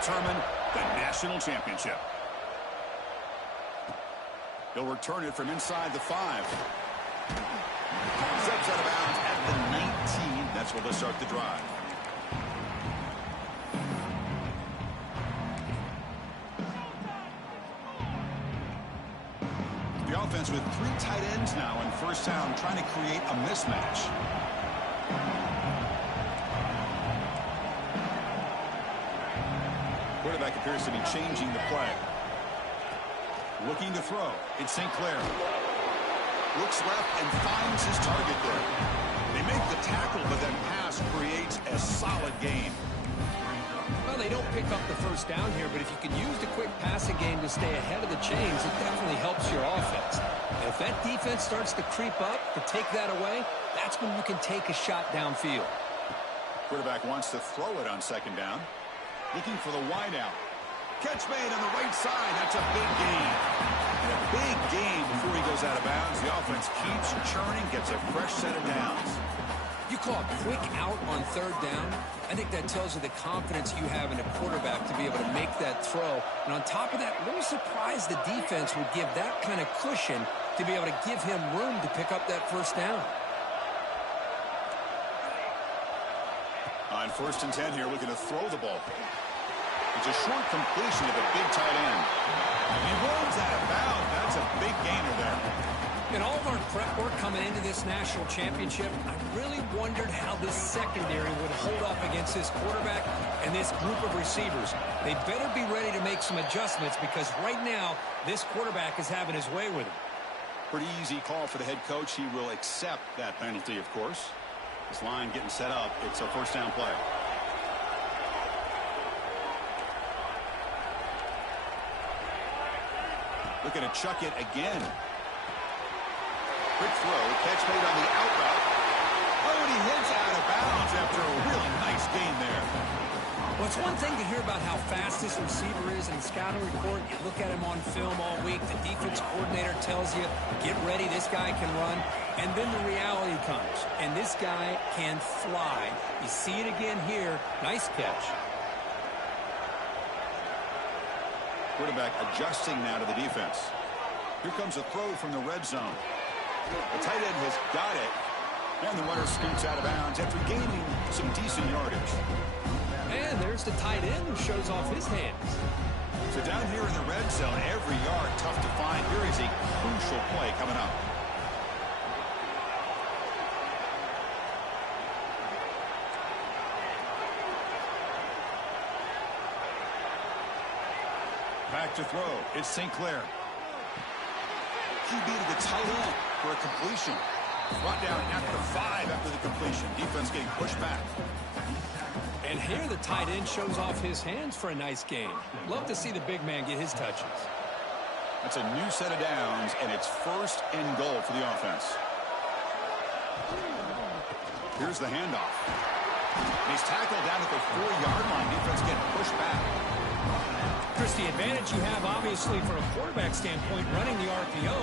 determine the national championship. He'll return it from inside the 5. Steps out of bounds at the 19. That's where they'll start the drive. The offense with 3 tight ends now in first down, trying to create a mismatch. Quarterback appears to be changing the play. Looking to throw. It's St. Clair. Looks left and finds his target there. They make the tackle, but that pass creates a solid gain. Well, they don't pick up the first down here, but if you can use the quick passing game to stay ahead of the chains, it definitely helps your offense. And if that defense starts to creep up to take that away, that's when you can take a shot downfield. Quarterback wants to throw it on second down. Looking for the wide out. Catch made on the right side. That's a big gain. And a big gain before he goes out of bounds. The offense keeps churning, gets a fresh set of downs. You call a quick out on third down, I think that tells you the confidence you have in a quarterback to be able to make that throw. And on top of that, a little surprised the defense would give that kind of cushion to be able to give him room to pick up that first down. On 1st and 10 here, looking to throw the ball. It's a short completion to the big tight end. He rolls out of bounds. That's a big gainer there. In all of our prep work coming into this national championship, I really wondered how this secondary would hold up against this quarterback and this group of receivers. They better be ready to make some adjustments because right now, this quarterback is having his way with him. Pretty easy call for the head coach. He will accept that penalty, of course. This line getting set up. It's a first down play. Looking to chuck it again. Quick throw, catch made on the out route. Oh, and he hits out of bounds after a really nice gain there. Well, it's one thing to hear about how fast this receiver is in the scouting report. You look at him on film all week. The defense coordinator tells you, get ready, this guy can run. And then the reality comes, and this guy can fly. You see it again here. Nice catch. Quarterback adjusting now to the defense. Here comes a throw from the red zone. The tight end has got it. And the runner scoots out of bounds after gaining some decent yardage. And there's the tight end who shows off his hands. So down here in the red zone, every yard tough to find. Here is a crucial play coming up. Back to throw. It's St. Clair. He beat the tight end for a completion. Brought down at the 5 after the completion. Defense getting pushed back. And here the tight end shows off his hands for a nice game. Love to see the big man get his touches. That's a new set of downs, and it's 1st and goal for the offense. Here's the handoff. He's tackled down at the 4-yard line. Defense getting pushed back. Chris, the advantage you have, obviously, from a quarterback standpoint, running the RPO,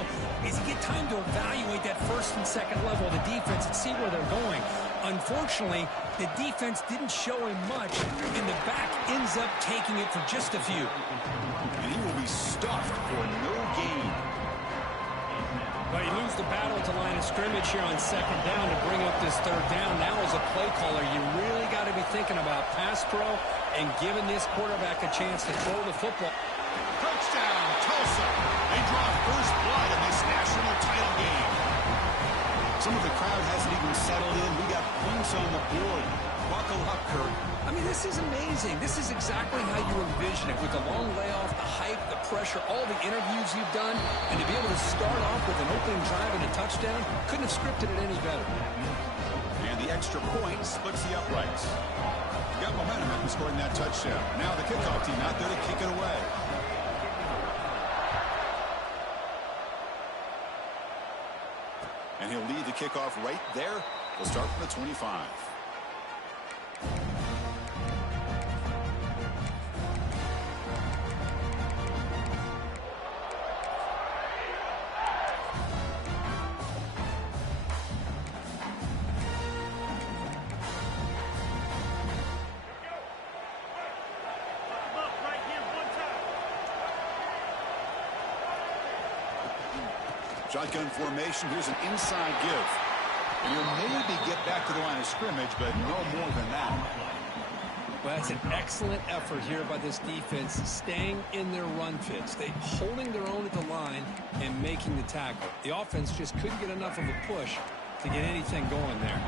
is you get time to evaluate that 1st and 2nd level of the defense and see where they're going. Unfortunately, the defense didn't show him much, and the back ends up taking it for just a few. And he will be stuffed for no gain. But you lose the battle at the line of scrimmage here on 2nd down to bring up this 3rd down. Now as a play caller, you really got to be thinking about pass pro and giving this quarterback a chance to throw the football. Touchdown, Tulsa. They draw first blood in this national title game. Some of the crowd hasn't even settled in. We got points on the board. Buckle up, Kurt. I mean, this is amazing. This is exactly how you envision it with the long layoff, the hype, the pressure, all the interviews you've done, and to be able to start off with an opening drive and a touchdown, couldn't have scripted it any better. And the extra point splits the uprights. Got momentum after scoring that touchdown. Now the kickoff team out there to kick it away. And he'll lead the kickoff right there. He'll start from the 25. Shotgun formation. Here's an inside give. And he'll maybe get back to the line of scrimmage, but no more than that. Well, that's an excellent effort here by this defense, staying in their run fits. They holding their own at the line and making the tackle. The offense just couldn't get enough of a push to get anything going there.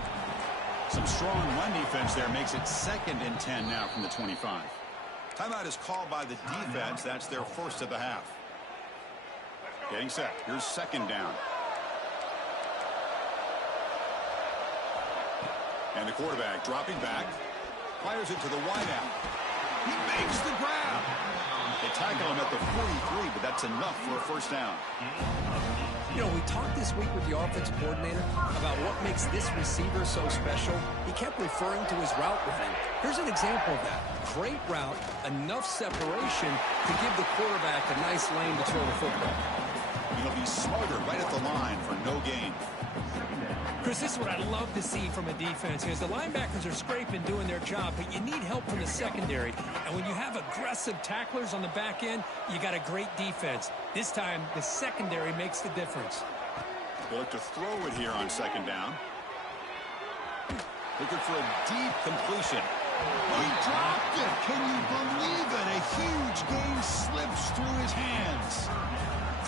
Some strong run defense there makes it 2nd and 10 now from the 25. Timeout is called by the defense. That's their first of the half. Getting set. Here's 2nd down. And the quarterback dropping back. Fires it to the wideout. He makes the grab. They tackle him at the 43, but that's enough for a first down. You know, we talked this week with the offensive coordinator about what makes this receiver so special. He kept referring to his route running. Here's an example of that. Great route, enough separation to give the quarterback a nice lane to throw the football. He'll be smarter right at the line for no gain. Chris, this is what I love to see from a defense is the linebackers are scraping, doing their job, but you need help from the secondary. And when you have aggressive tacklers on the back end, you got a great defense. This time, the secondary makes the difference. They look to throw it here on 2nd down. Looking for a deep completion. He dropped it. Can you believe it? A huge game slips through his hands.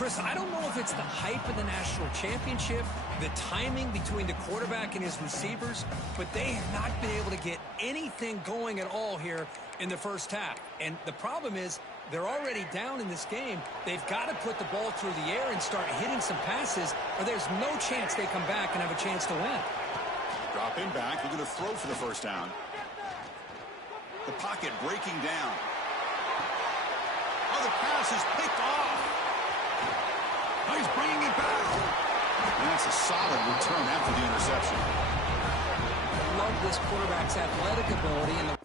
Chris, I don't know if it's the hype of the national championship, the timing between the quarterback and his receivers, but they have not been able to get anything going at all here in the first half. And the problem is they're already down in this game. They've got to put the ball through the air and start hitting some passes, or there's no chance they come back and have a chance to win. Dropping back, looking to throw for the first down. The pocket breaking down. Oh, the pass is picked off. Oh, he's bringing it back. And that's a solid return after the interception. I love this quarterback's athletic ability and the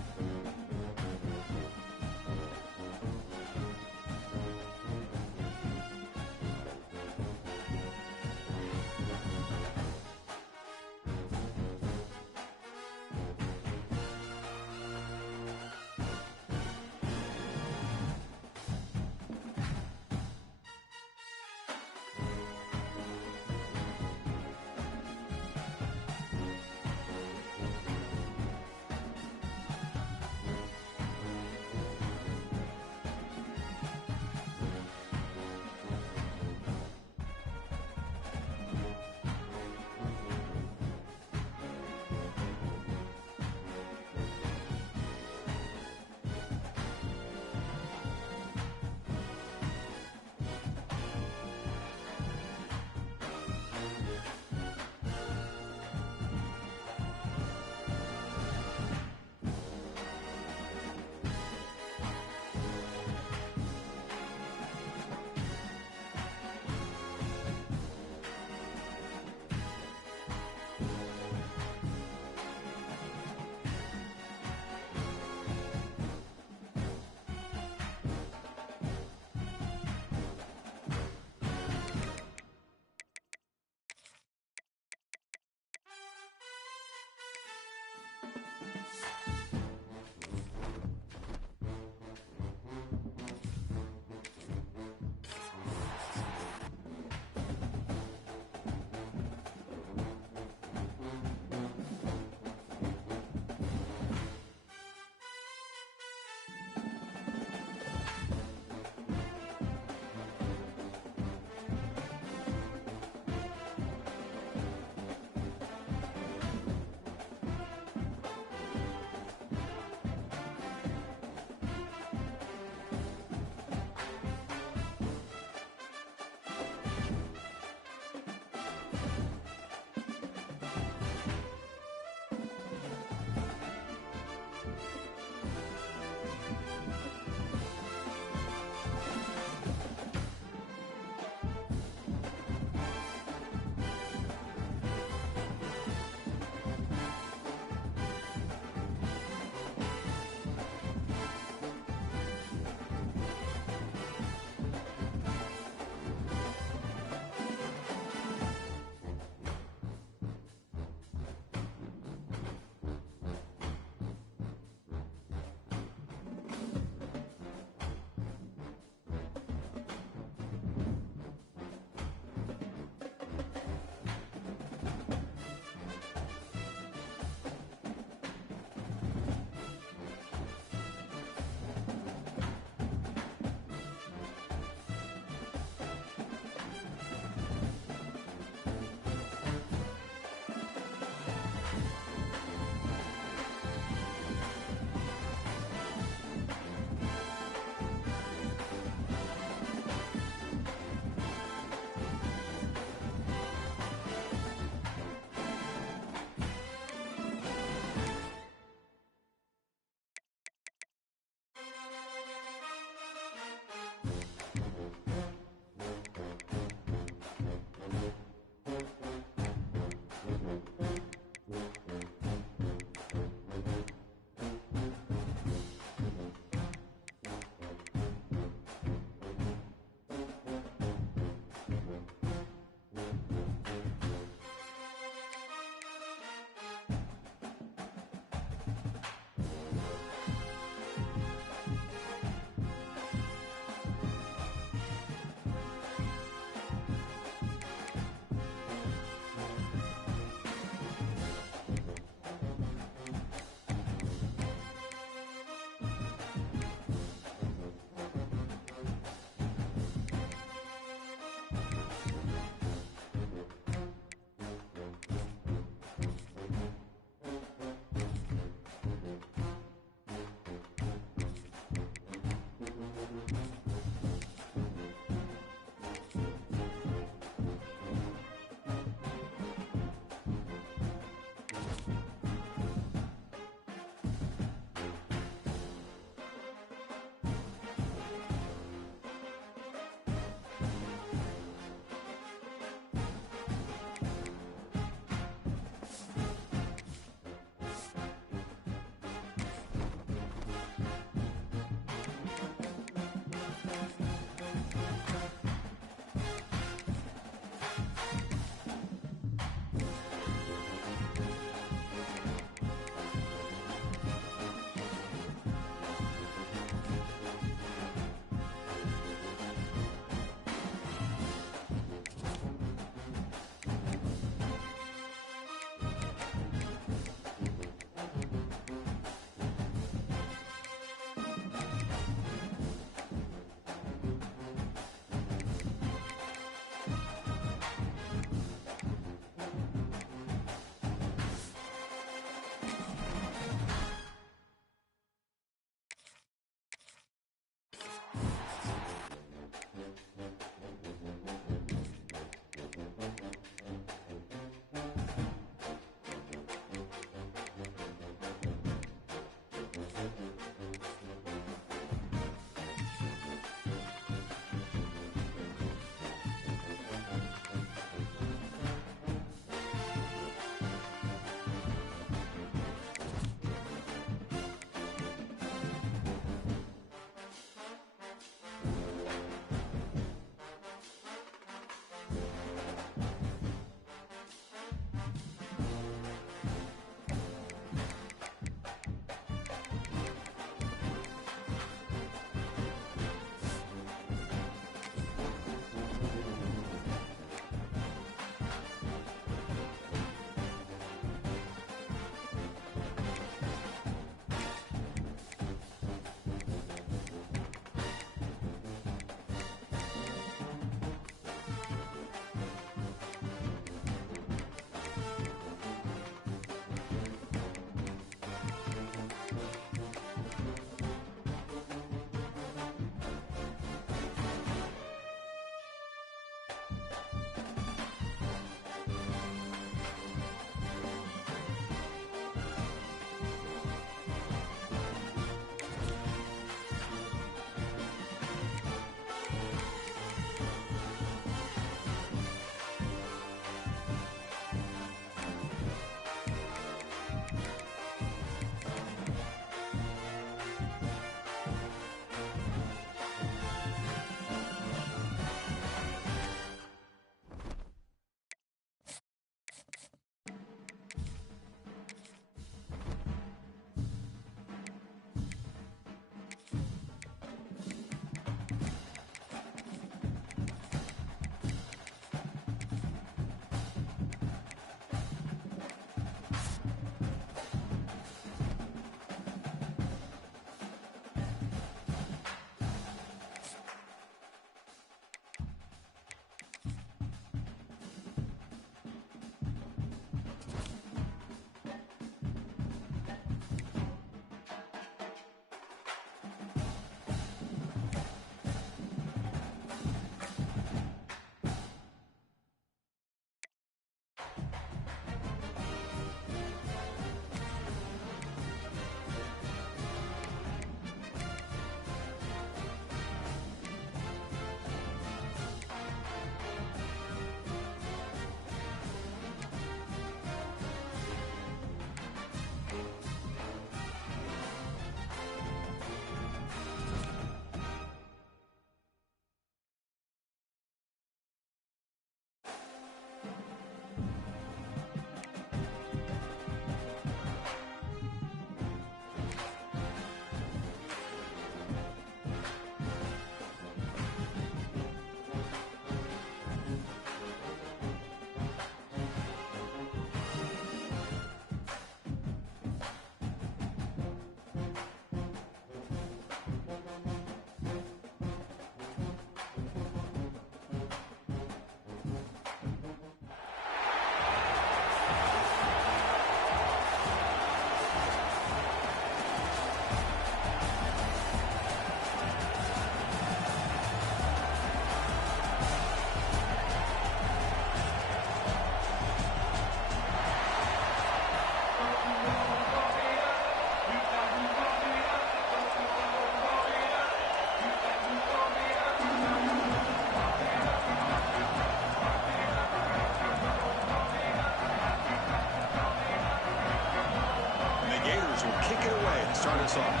starts off.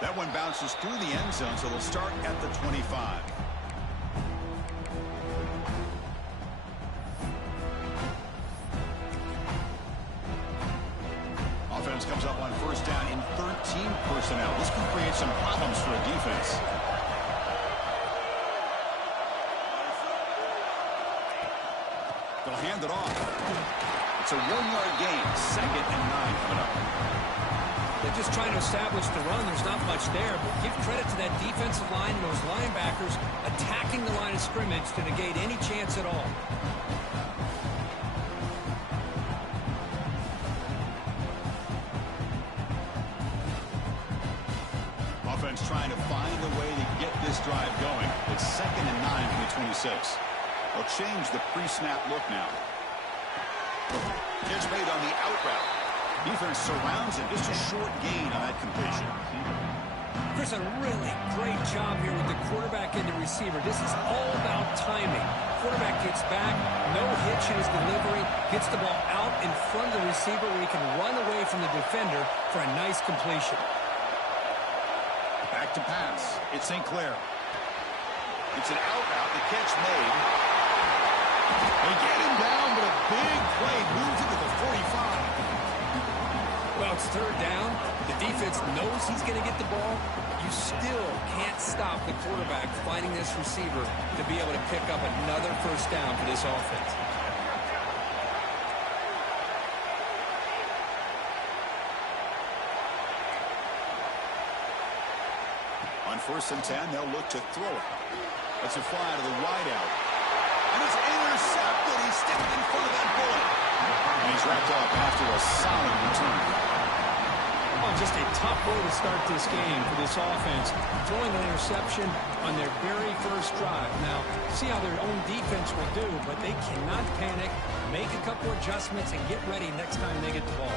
That one bounces through the end zone, so they'll start at the 25. Offense comes up on first down in 13 personnel. This can create some problems for a defense. They'll hand it off. It's a 1-yard gain, 2nd and 9 coming up. They're just trying to establish the run. There's not much there, but give credit to that defensive line and those linebackers attacking the line of scrimmage to negate any chance at all. Offense trying to find a way to get this drive going. It's 2nd and 9 from the 26. They'll change the pre-snap look now. Catch made on the out route. Defense surrounds it. Just a short gain on that completion. Chris, a really great job here with the quarterback and the receiver. This is all about timing. Quarterback gets back, no hitch in his delivery, gets the ball out in front of the receiver where he can run away from the defender for a nice completion. Back to pass. It's St. Clair. It's an out route. The catch made. They get him down, but a big play moves into the 45. Well, it's third down. The defense knows he's going to get the ball. You still can't stop the quarterback finding this receiver to be able to pick up another first down for this offense. On 1st and 10, they'll look to throw it. It's a fly to the wideout. And it's intercepted. He stepped in front of that bullet. And he's wrapped up after a solid return. Oh, just a tough way to start this game for this offense. Throwing an interception on their very first drive. Now, see how their own defense will do, but they cannot panic, make a couple adjustments, and get ready next time they get the ball.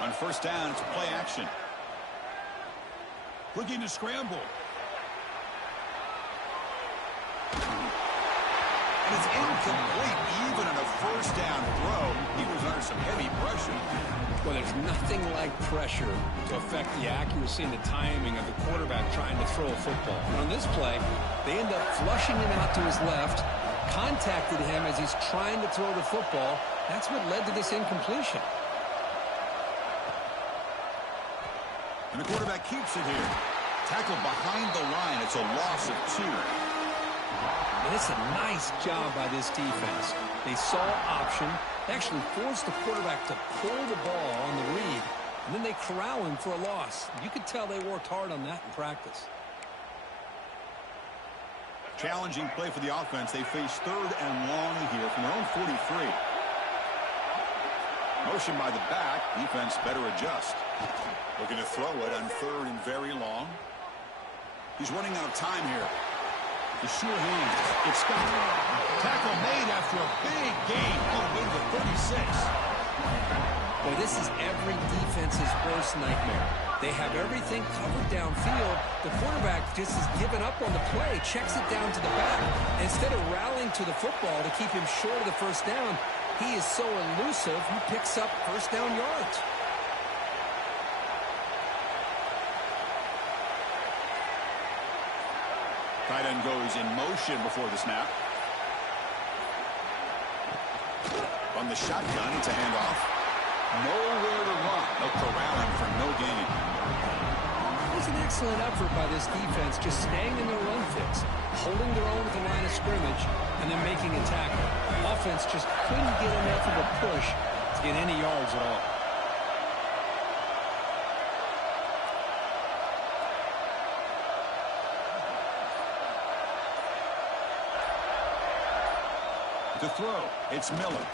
On first down, it's play action. Looking to scramble. And it's incomplete. Even on a first down throw, he was under some heavy pressure. Well, there's nothing like pressure to affect the accuracy and the timing of the quarterback trying to throw a football. And on this play, they end up flushing him out to his left, contacted him as he's trying to throw the football. That's what led to this incompletion. And the quarterback keeps it here. Tackled behind the line. It's a loss of 2. And it's a nice job by this defense. They saw option, actually forced the quarterback to pull the ball on the read, and then they corral him for a loss. You could tell they worked hard on that in practice. Challenging play for the offense. They face 3rd and long here from their own 43. Motion by the back. Defense better adjust. Looking to throw it on 3rd and very long. He's running out of time here. The sure hands. It's Scott. Tackle made after a big gain all the way to the 36. Boy, this is every defense's worst nightmare. They have everything covered downfield. The quarterback just has given up on the play, checks it down to the back. Instead of rallying to the football to keep him short of the first down, he is so elusive, he picks up first down yards. Tight end goes in motion before the snap. On the shotgun, it's a handoff. Nowhere to run. They'll corral him for no gain. It was an excellent effort by this defense, just staying in their run fix, holding their own at the line of scrimmage, and then making a tackle. Offense just couldn't get enough of a push to get any yards at all. To throw, it's Miller.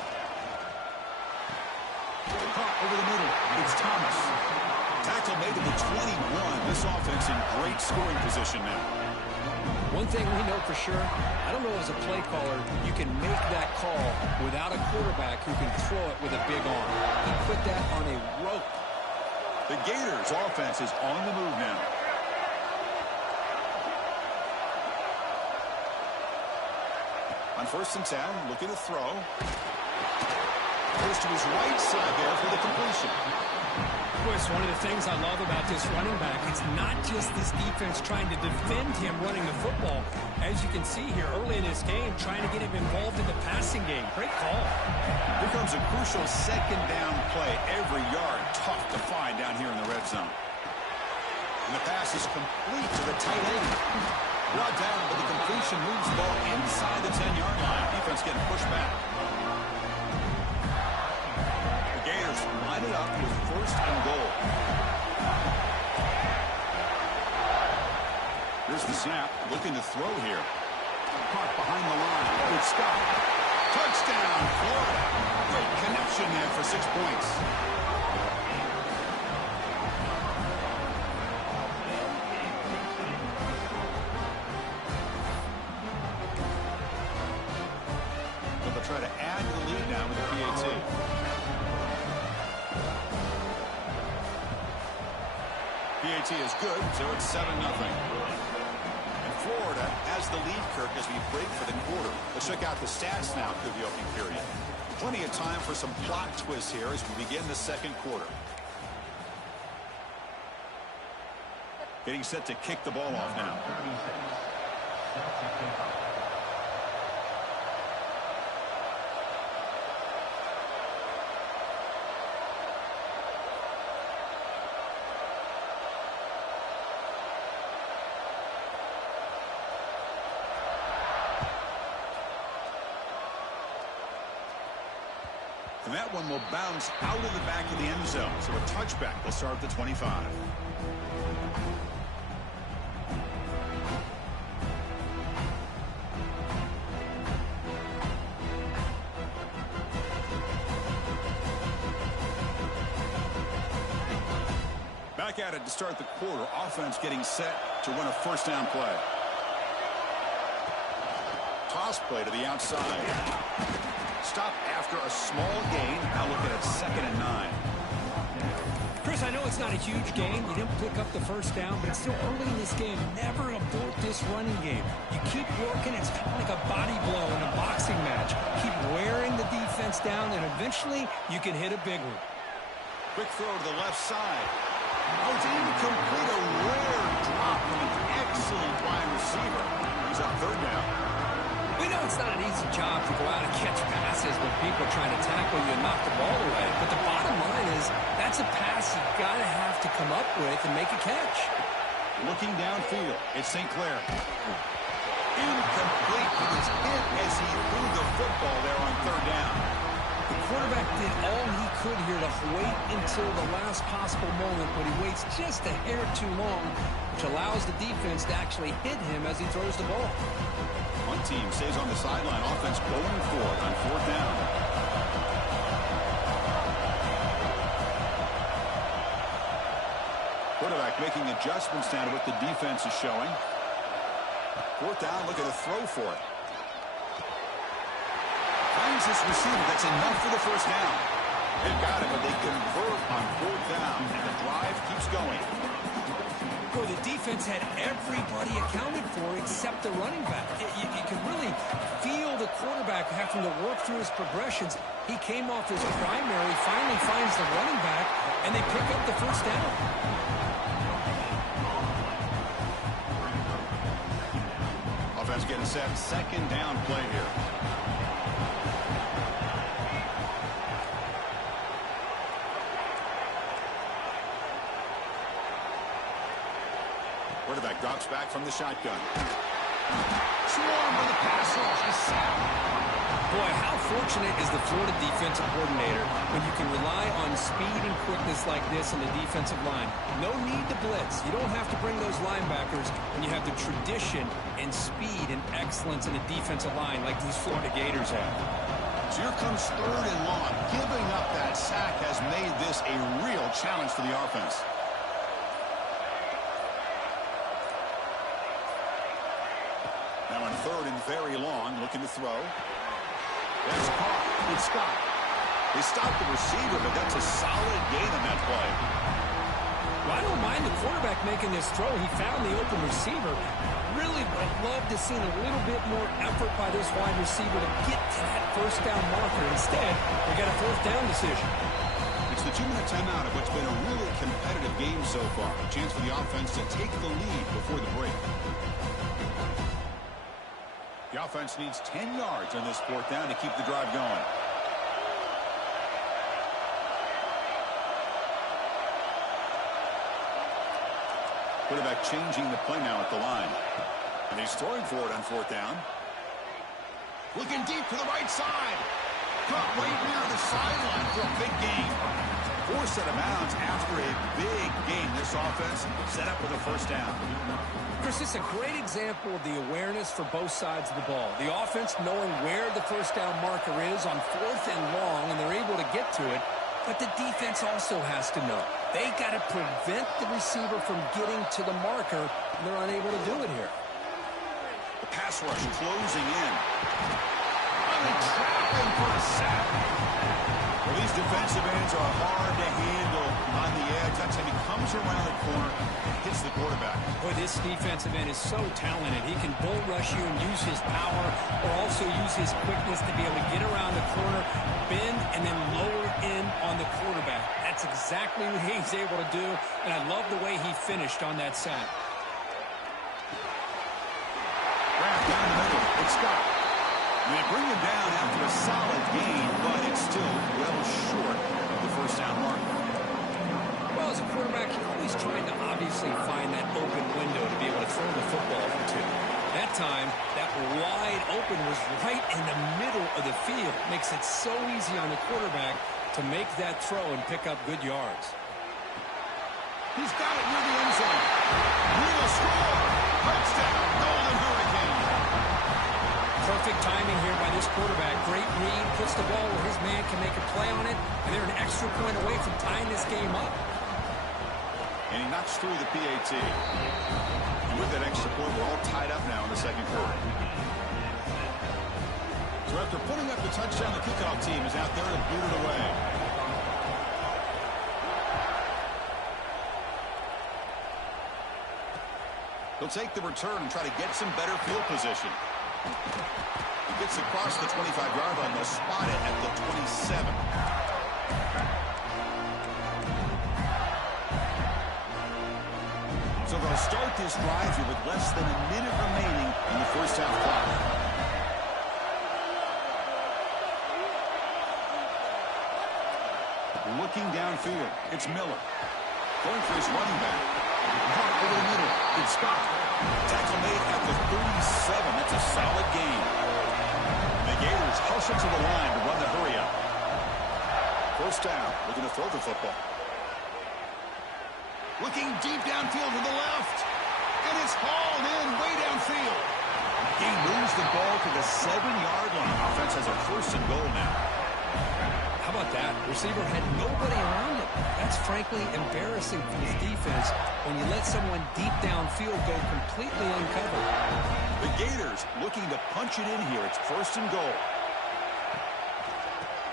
Caught over the middle, it's Thomas. Tackle made to the 21. This offense in great scoring position now. One thing we know for sure, I don't know as a play caller, you can make that call without a quarterback who can throw it with a big arm. He put that on a rope. The Gators offense is on the move now. On 1st and 10, looking to throw. Goes to his right side there for the completion. Boy, it's one of the things I love about this running back. It's not just this defense trying to defend him running the football. As you can see here early in this game, trying to get him involved in the passing game. Great call. Here comes a crucial 2nd down play. Every yard tough to find down here in the red zone. And the pass is complete to the tight end. Brought down, but the completion moves the ball inside the 10-yard line. Defense getting pushed back. The Gators line it up with 1st and goal. Here's the snap. Looking to throw here. Caught behind the line. Good stop. Touchdown, Florida. Great connection there for 6 points. Try to add to the lead now with the PAT. PAT is good, so it's 7-0. And Florida has the lead, Kirk, as we break for the quarter. Let's check out the stats now through the opening period. Plenty of time for some plot twists here as we begin the 2nd quarter. Getting set to kick the ball off now. And that one will bounce out of the back of the end zone. So a touchback will start at the 25. Back at it to start the quarter. Offense getting set to run a 1st down play. Toss play to the outside. Stop after a small gain. Now looking at 2nd and 9. Chris, I know it's not a huge gain. You didn't pick up the 1st down, but it's still early in this game. Never abort this running game. You keep working. It's kind of like a body blow in a boxing match. Keep wearing the defense down, and eventually you can hit a big one. Quick throw to the left side. Oh, it's incomplete. A rare drop from an excellent wide receiver. He's on 3rd down. We know it's not an easy job to go out and catch passes when people are trying to tackle you and knock the ball away. But the bottom line is that's a pass you got to have to come up with and make a catch. Looking downfield, it's St. Clair. Incomplete. He was hit as he threw the football there on 3rd down. The quarterback did all he could here to wait until the last possible moment, but he waits just a hair too long, which allows the defense to actually hit him as he throws the ball. One team stays on the sideline. Offense going for it on 4th down. Quarterback making adjustments now to what the defense is showing. 4th down, looking to throw for it. Finds this receiver. That's enough for the 1st down. They've got it, but they convert on 4th down, and the drive keeps going. Boy, the defense had everybody accounted for except the running back. You can really feel the quarterback having to work through his progressions. He came off his primary, finally finds the running back, and they pick up the 1st down. Offense getting set. 2nd down play here. Quarterback drops back from the shotgun. Swarm with a pass rush. He's sacked. Boy, how fortunate is the Florida defensive coordinator when you can rely on speed and quickness like this on the defensive line. No need to blitz. You don't have to bring those linebackers when you have the tradition and speed and excellence in the defensive line like these Florida Gators have. So here comes 3rd and long. Giving up that sack has made this a real challenge for the offense. third and very long, looking to throw. That's caught. It's Scott. They stopped the receiver, but that's a solid gain on that play. Well, I don't mind the quarterback making this throw. He found the open receiver. Really would have loved to see a little bit more effort by this wide receiver to get to that first down marker. Instead, they got a fourth down decision. It's the 2-minute timeout of what's been a really competitive game so far. A chance for the offense to take the lead before the break. The offense needs 10 yards on this fourth down to keep the drive going. Quarterback changing the play now at the line. And he's throwing for it on fourth down. Looking deep to the right side. Caught right near the sideline for a big gain. Forced out of bounds after a big gain. This offense set up with a first down. Chris, it's a great example of the awareness for both sides of the ball. The offense knowing where the first down marker is on fourth and long, and they're able to get to it. But the defense also has to know. They got to prevent the receiver from getting to the marker, and they're unable to do it here. The pass rush closing in. Trapping for a sack. Well, these defensive ends are hard to handle on the edge. That time he comes around the corner and hits the quarterback. Boy, this defensive end is so talented. He can bull rush you and use his power, or also use his quickness to be able to get around the corner, bend, and then lower in on the quarterback. That's exactly what he's able to do, and I love the way he finished on that sack. Wrapped down the middle. It's Scott. They bring him down after a solid gain, but it's still well short of the first down mark. Well, as a quarterback, you're always trying to obviously find that open window to be able to throw the football into. That time, that wide open was right in the middle of the field. Makes it so easy on the quarterback to make that throw and pick up good yards. He's got it near the end zone. Real score. Touchdown, Golden Hurricane. Perfect timing here by this quarterback. Great read, puts the ball where his man can make a play on it, and they're an extra point away from tying this game up. And he knocks through the PAT. And with that extra point, we're all tied up now in the second quarter. So after putting up the touchdown, the kickoff team is out there to boot it away. He'll take the return and try to get some better field position. He gets across the 25-yard line. They'll spot it at the 27. So they'll start this drive here with less than a minute remaining in the first half clock. Looking downfield, it's Miller. Going for his running back. Caught over the middle. It's Scott. Tackle made at the 37. That's a solid gain. The Gators hustle to the line to run the hurry up. First down. Looking to throw the football. Looking deep downfield to the left. And it's hauled in way downfield. He moves the ball to the 7-yard line. Offense has a first and goal now. How about that? Receiver had nobody around him. That's frankly embarrassing for his defense when you let someone deep downfield go completely uncovered. The Gators looking to punch it in here. It's first and goal.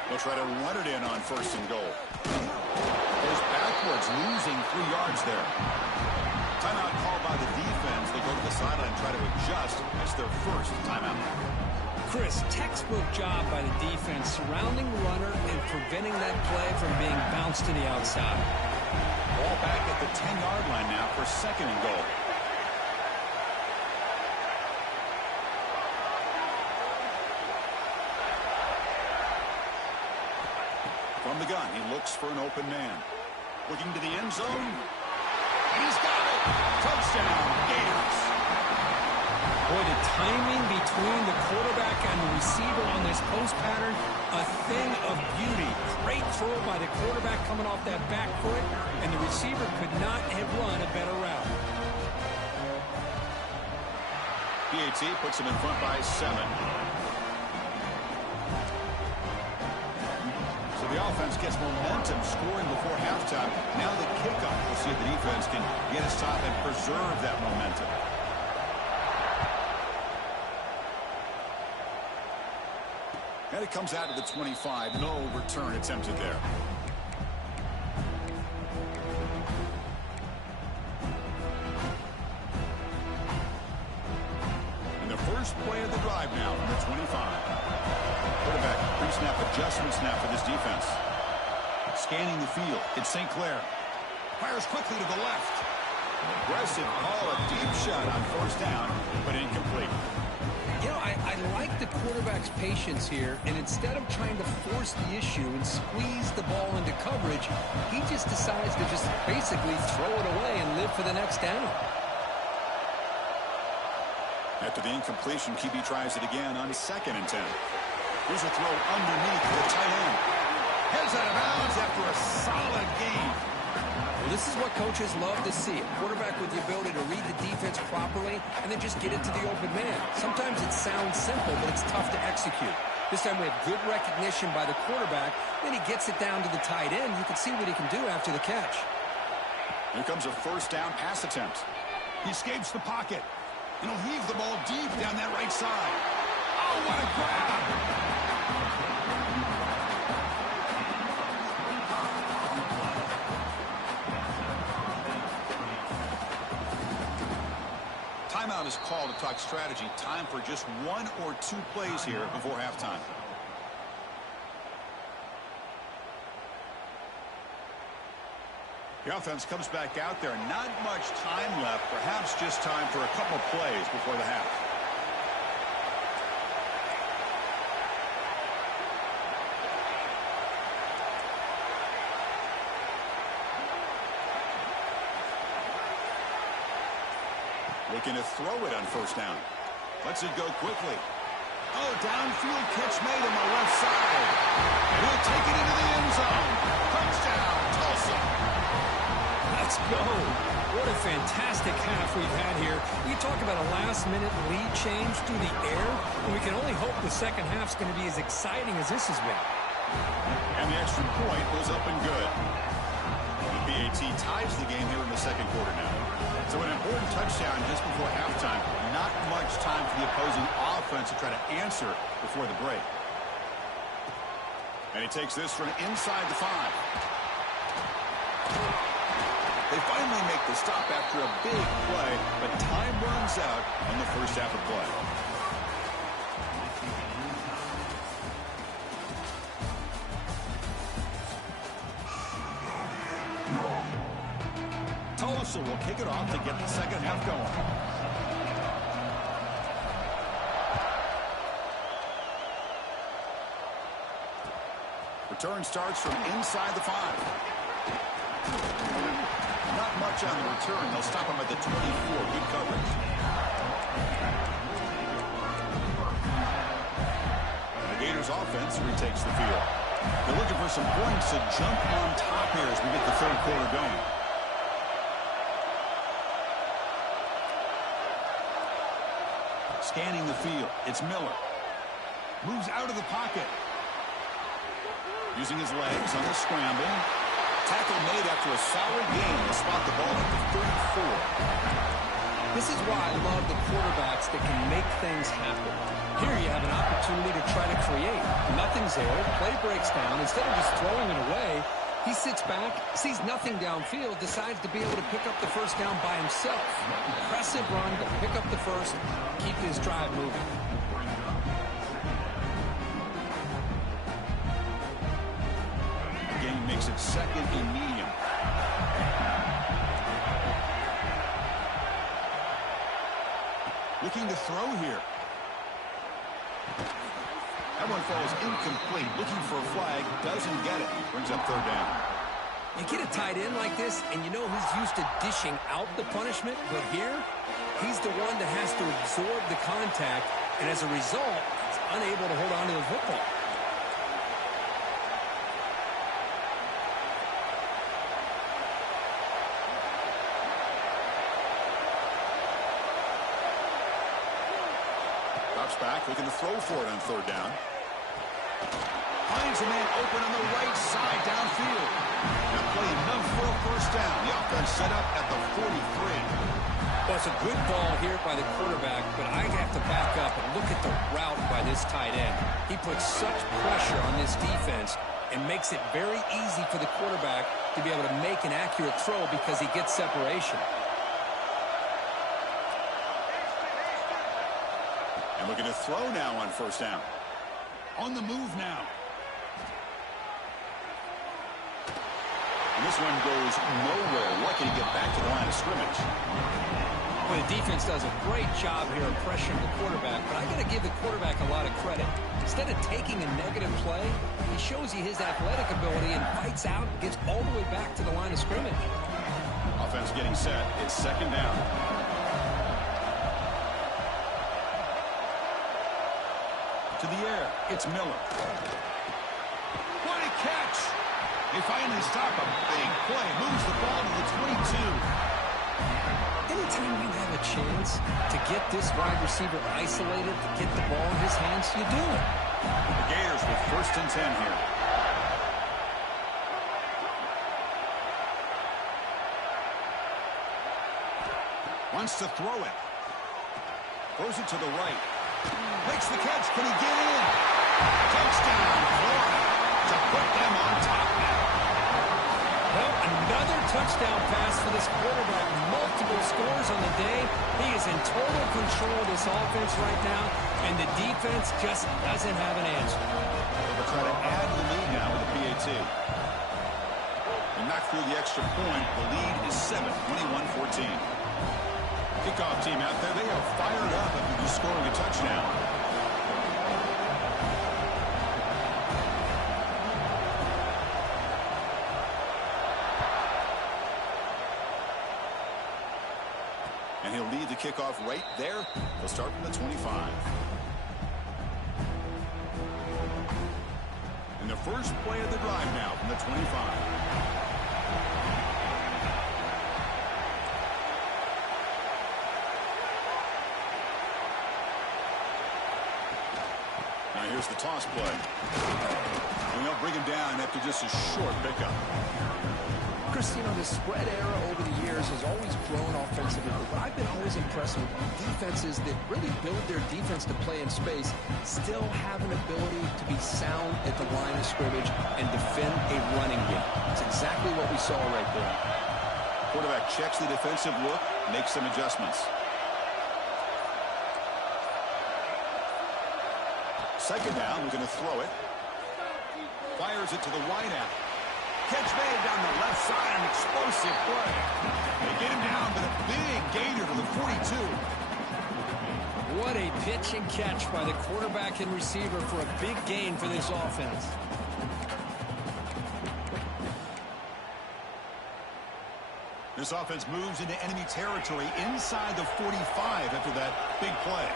They'll try to run it in on first and goal. Goes backwards, losing 3 yards there. Timeout called by the defense. They'll go to the sideline and try to adjust. It's their first timeout. Chris, textbook job by the defense surrounding the runner and preventing that play from being bounced to the outside. Ball back at the 10-yard line now for second and goal. From the gun, he looks for an open man. Looking to the end zone. And he's got it. Touchdown, Gators. Boy, the timing between the quarterback and the receiver on this post pattern, a thing of beauty. Great throw by the quarterback coming off that back foot, and the receiver could not have run a better route. PAT puts him in front by 7. So the offense gets momentum scoring before halftime. Now the kickoff. We'll see if the defense can get a stop and preserve that momentum. And it comes out to the 25. No return attempted there. And the first play of the drive now from the 25. Quarterback pre-snap adjustments now for this defense. Scanning the field. It's St. Clair. Fires quickly to the left. An aggressive call, a deep shot on first down, but incomplete. You know, I like the quarterback's patience here, and instead of trying to force the issue and squeeze the ball into coverage, he just decides to just basically throw it away and live for the next down. After the incompletion, QB tries it again on 2nd and 10. Here's a throw underneath the tight end. Heads out of bounds after a solid game. Well, this is what coaches love to see. A quarterback with the ability to read the defense properly and then just get it to the open man. Sometimes it sounds simple, but it's tough to execute. This time we have good recognition by the quarterback. Then he gets it down to the tight end. You can see what he can do after the catch. Here comes a first down pass attempt. He escapes the pocket. And he'll heave the ball deep down that right side. Oh, what a grab! Timeout is called to talk strategy. Time for just 1 or 2 plays here before halftime. The offense comes back out there. Not much time left. Perhaps just time for a couple plays before the half. Looking to throw it on first down. Lets it go quickly. Oh, downfield catch made on the left side. And he'll take it into the end zone. Touchdown, Tulsa. Let's go. What a fantastic half we've had here. We talk about a last-minute lead change through the air, and we can only hope the second half's going to be as exciting as this has been. And the extra point was up and good. The BAT ties the game here in the second quarter now. So an important touchdown just before halftime. Not much time for the opposing offense to try to answer before the break. And he takes this from inside the 5. They finally make the stop after a big play, but time runs out on the first half of play. Tulsa will kick it off to get the second half going. Return starts from inside the 5. Not much on the return. They'll stop him at the 24. Good coverage. The Gators offense retakes the field. They're looking for some points to jump on top here as we get the third quarter going. Scanning the field. It's Miller. Moves out of the pocket. Using his legs on the scramble. Tackle made after a solid game to spot the ball at the 34. This is why I love the quarterbacks that can make things happen. Here you have an opportunity to try to create. Nothing's there. Play breaks down. Instead of just throwing it away, he sits back, sees nothing downfield, decides to be able to pick up the first down by himself. Impressive run to pick up the first, keep his drive moving. Game makes it second and medium. Looking to throw here. That one falls incomplete. Looking for a flag. Doesn't get it. Brings up third down. You get a tight end like this, and you know he's used to dishing out the punishment, but here, he's the one that has to absorb the contact, and as a result, he's unable to hold on to the football. Back, looking to throw for it on third down. Finds a man open on the right side downfield. That play enough for a first down. The offense set up at the 43. Well, it's a good ball here by the quarterback, but I have to back up and look at the route by this tight end. He puts such pressure on this defense and makes it very easy for the quarterback to be able to make an accurate throw because he gets separation. And looking to throw now on first down. On the move now. And this one goes nowhere. Lucky to get back to the line of scrimmage. Well, the defense does a great job here of pressuring the quarterback, but I got to give the quarterback a lot of credit. Instead of taking a negative play, he shows you his athletic ability and fights out and gets all the way back to the line of scrimmage. Offense getting set. It's second down. To the air. It's Miller. What a catch! They finally stop a big play. Moves the ball to the 22. Anytime you have a chance to get this wide receiver isolated, to get the ball in his hands, you do it. The Gators with first and 10 here. Wants to throw it. Throws it to the right. Makes the catch. Can he get in? Touchdown, Florida, to put them on top now. Well, another touchdown pass for this quarterback. Multiple scores on the day. He is in total control of this offense right now, and the defense just doesn't have an answer. They'll try to add the lead now with the PAT. They knock through the extra point. The lead is 7, 21-14. Kickoff team out there. They are fired up after just scoring a touchdown. And he'll lead the kickoff right there. They'll start from the 25. And the first play of the drive now from the 25. Now here's the toss play. And they'll bring him down after just a short pickup. Chris, you know, the spread era over the years has always grown offensively, but I've been always impressed with defenses that really build their defense to play in space, still have an ability to be sound at the line of scrimmage and defend a running game. It's exactly what we saw right there. Quarterback checks the defensive look, makes some adjustments. Second down, we're going to throw it. Fires it to the wide out. Catch made down the left side, an explosive play. They get him down, but a big gainer to the 42. What a pitch and catch by the quarterback and receiver for a big gain for this offense. This offense moves into enemy territory inside the 45 after that big play.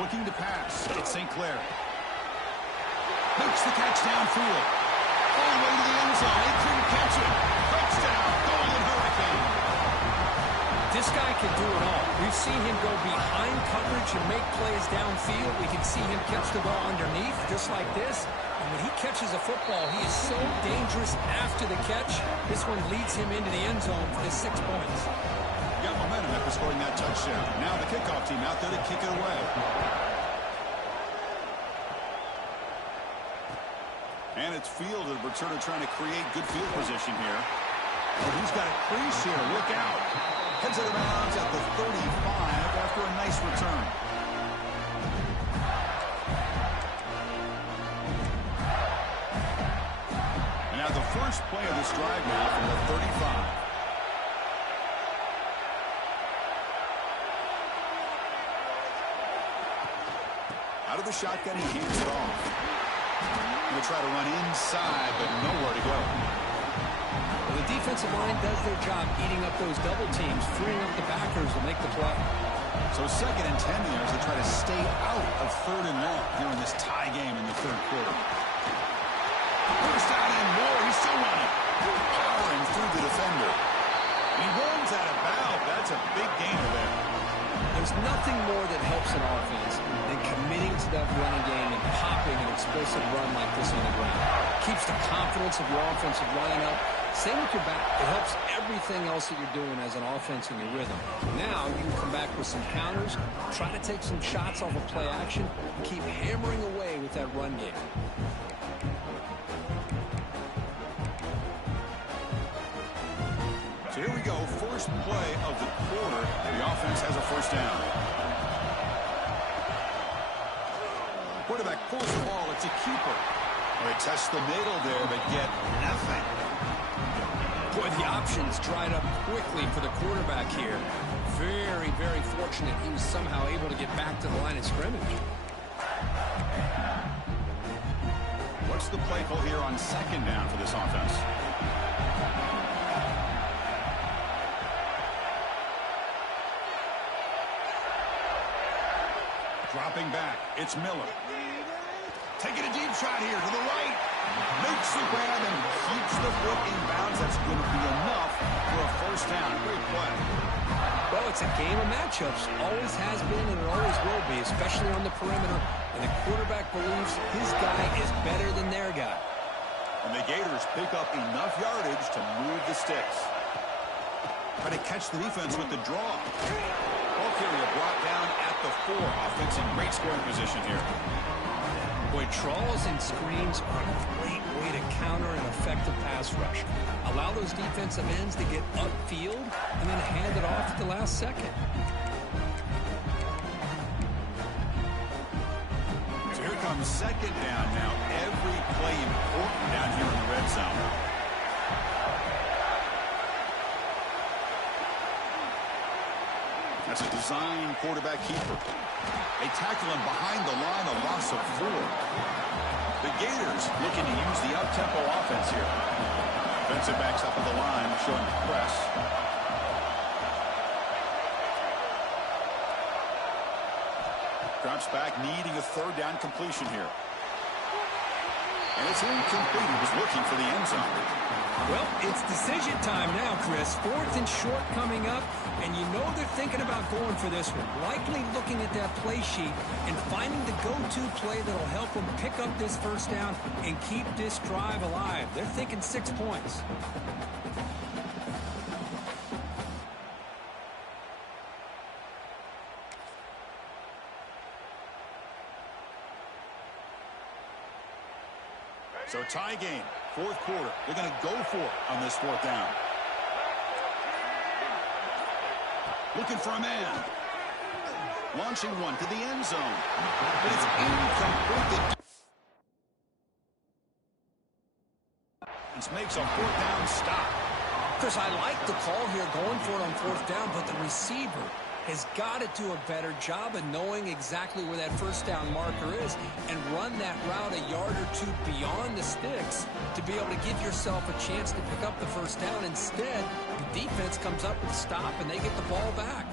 Looking to pass. It's St. Clair. Makes the catch downfield. All the way to the end zone. They couldn't catch it. Touchdown. Golden Hurricane. This guy can do it all. We've seen him go behind coverage and make plays downfield. We can see him catch the ball underneath just like this. And when he catches a football, he is so dangerous after the catch. This one leads him into the end zone for the 6 points. Got momentum after scoring that touchdown. Now the kickoff team out there to kick it away. And it's Field and Berturta trying to create good field position here. Oh, he's got a crease here. Look out. Heads out of bounds at the 35 after a nice return. And now the first play of this drive now from the 35. Out of the shotgun, he hands it off. Going to try to run inside, but nowhere to go. Well, the defensive line does their job eating up those double teams, freeing up the backers to make the play. So second and 10 here as they try to stay out of third and long here in this tie game in the third quarter. First down and more. He's still running. Powering through the defender. He runs out of bounds. That's a big gainer there. There's nothing more that helps an offense than committing to that running game and popping an explosive run like this on the ground. Keeps the confidence of your offensive lineup, Same with your back. It helps everything else that you're doing as an offense in your rhythm. Now you can come back with some counters, try to take some shots off of play action, and keep hammering away with that run game. So here we go, first play of the quarter. The offense has a first down. Quarterback pulls the ball. It's a keeper. They test the middle there, but get nothing. Boy, the options dried up quickly for the quarterback here. Very, very fortunate he was somehow able to get back to the line of scrimmage. What's the play call here on second down for this offense? Dropping back, it's Miller. Taking a deep shot here to the right. Makes the grab and keeps the foot in bounds. That's going to be enough for a first down. Great play. Well, it's a game of matchups. Always has been and it always will be, especially on the perimeter. And the quarterback believes his guy is better than their guy. And the Gators pick up enough yardage to move the sticks. Try to catch the defense with the draw. Ball carrier brought down at the 4. Offense in great scoring position here. Boy, draws and screens are a great way to counter an effective pass rush. Allow those defensive ends to get upfield and then hand it off at the last second. So here comes second down now. Every play important down here in the red zone. That's a design quarterback keeper. They tackle him behind the line, a loss of 4. The Gators looking to use the up-tempo offense here. Defensive backs up at the line, showing press. Drops back, needing a third down completion here. And it's incomplete. He was looking for the end zone. Well, it's decision time now, Chris. 4th and short coming up, and you know they're thinking about going for this one. Likely looking at that play sheet and finding the go-to play that'll help them pick up this first down and keep this drive alive. They're thinking 6 points. So tie game, 4th quarter. They're going to go for it on this 4th down. Looking for a man. Launching one to the end zone. But it's incomplete. It makes a 4th down stop. Chris, I like the call here going for it on 4th down, but the receiver has got to do a better job of knowing exactly where that first down marker is and run that route a yard or 2 beyond the sticks to be able to give yourself a chance to pick up the first down. Instead, the defense comes up with a stop and they get the ball back.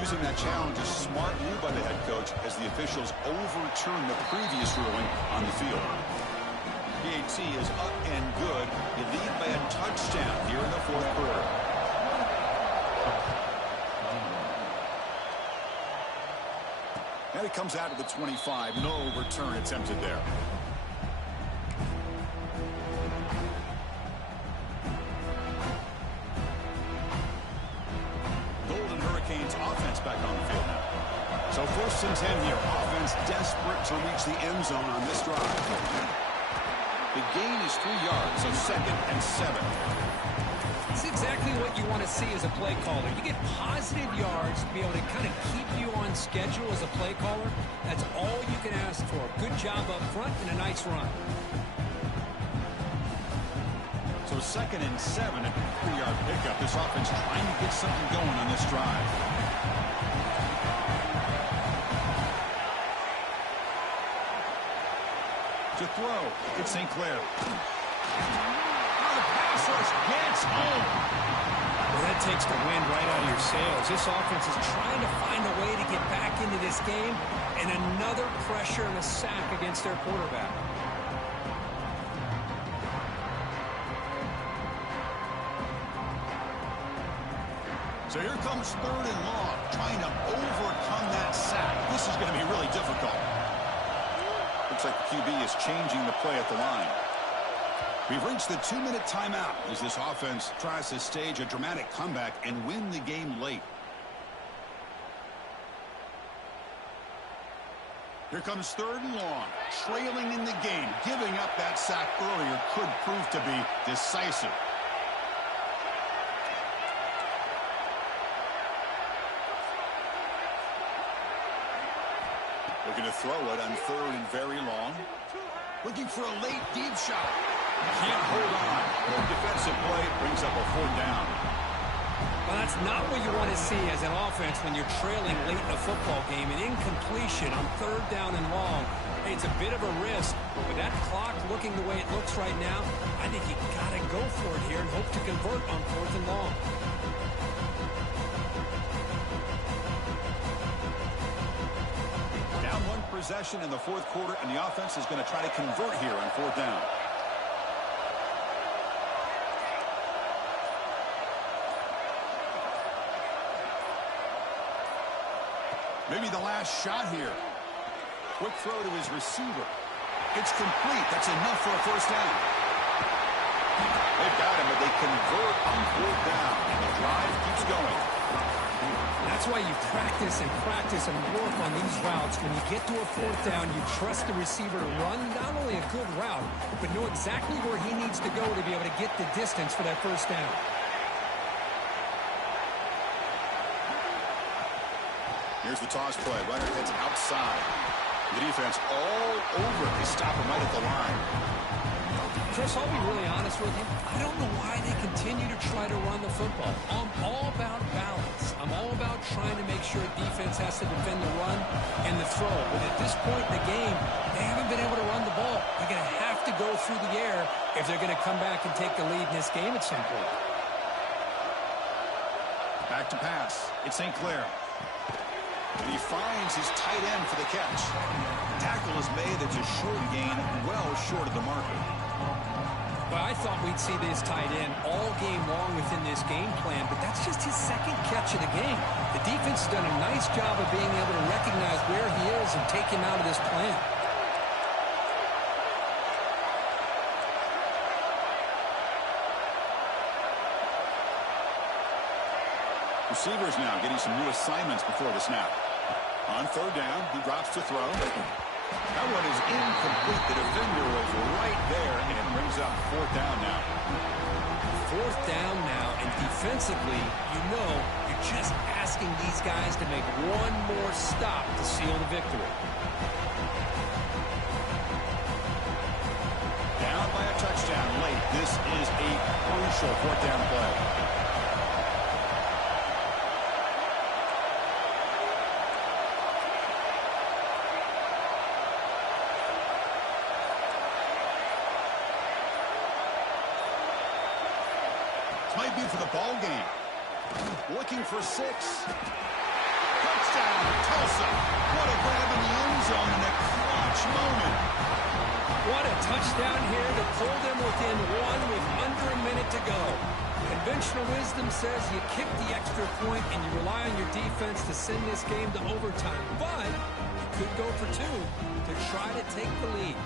Using that challenge is a smart move by the head coach as the officials overturn the previous ruling on the field. PAT is up and good. You lead by a touchdown here in the 4th quarter. And it comes out to the 25. No return attempted there. Golden Hurricanes offense back on the field now. So 1st and 10 here. Offense desperate to reach the end zone on this drive. The gain is 3 yards, so 2nd and 7. It's exactly what you want to see as a play caller. You get positive yards to be able to kind of keep you on schedule as a play caller. That's all you can ask for. Good job up front and a nice run. So 2nd and 7, a 3-yard pickup. This offense trying to get something going on this drive. To throw, it's St. Clair. The pass rush gets home. Well, that takes the wind right out of your sails. This offense is trying to find a way to get back into this game, and another pressure and a sack against their quarterback. So here comes 3rd and long, trying to overcome that sack. This is going to be really difficult. Looks like the QB is changing the play at the line. We've reached the 2-minute timeout as this offense tries to stage a dramatic comeback and win the game late. Here comes 3rd and long. Trailing in the game. Giving up that sack earlier could prove to be decisive. Looking to throw it on 3rd and very long. Looking for a late deep shot. Can't hold on. Good defensive play brings up a 4th down. Well, that's not what you want to see as an offense when you're trailing late in a football game. An incompletion on 3rd down and long. Hey, it's a bit of a risk, but that clock looking the way it looks right now, I think you got to go for it here and hope to convert on 4th and long. Down 1 possession in the 4th quarter, and the offense is going to try to convert here on 4th down. Maybe the last shot here. Quick throw to his receiver. It's complete. That's enough for a 1st down. They've got him, but they convert on 4th down. The drive keeps going. That's why you practice and work on these routes. When you get to a 4th down, you trust the receiver to run not only a good route, but know exactly where he needs to go to be able to get the distance for that 1st down. Here's the toss play. Runner heads outside. The defense all over. They stop him right at the line. Chris, I'll be really honest with you. I don't know why they continue to try to run the football. I'm all about balance. I'm all about trying to make sure defense has to defend the run and the throw. But at this point in the game, they haven't been able to run the ball. They're going to have to go through the air if they're going to come back and take the lead in this game at some point. Back to pass. It's St. Clair. And he finds his tight end for the catch. The tackle is made. It's a short gain, well short of the marker. Well, I thought we'd see this tight end all game long within this game plan, but that's just his 2nd catch of the game. The defense has done a nice job of being able to recognize where he is and take him out of this plan. Receivers now getting some new assignments before the snap. On 3rd down, he drops to throw. That one is incomplete. The defender was right there, and it brings up 4th down now. 4th down now, and defensively, you know you're just asking these guys to make one more stop to seal the victory. Down by a touchdown late. This is a crucial 4th down play. Might be for the ball game. Looking for 6. Touchdown, Tulsa. What a grab in the end zone in a clutch moment. What a touchdown here to pull them within 1 with under a minute to go. Conventional wisdom says you kick the extra point and you rely on your defense to send this game to overtime. But you could go for 2 to try to take the lead.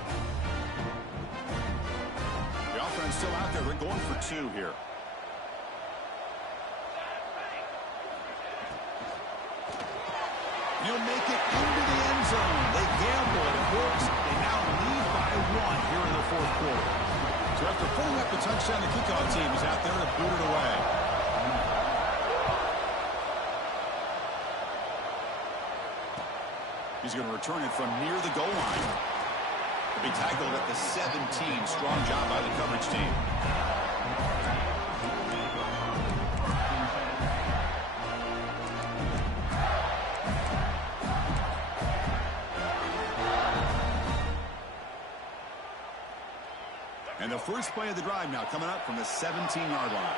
The offense still out there. We're going for 2 here. You'll make it into the end zone. They gamble, and it works. They now lead by 1 here in the 4th quarter. So after pulling up the touchdown, the kickoff team is out there to boot it away. He's going to return it from near the goal line. He'll be tackled at the 17. Strong job by the coverage team. And the first play of the drive now coming up from the 17-yard line.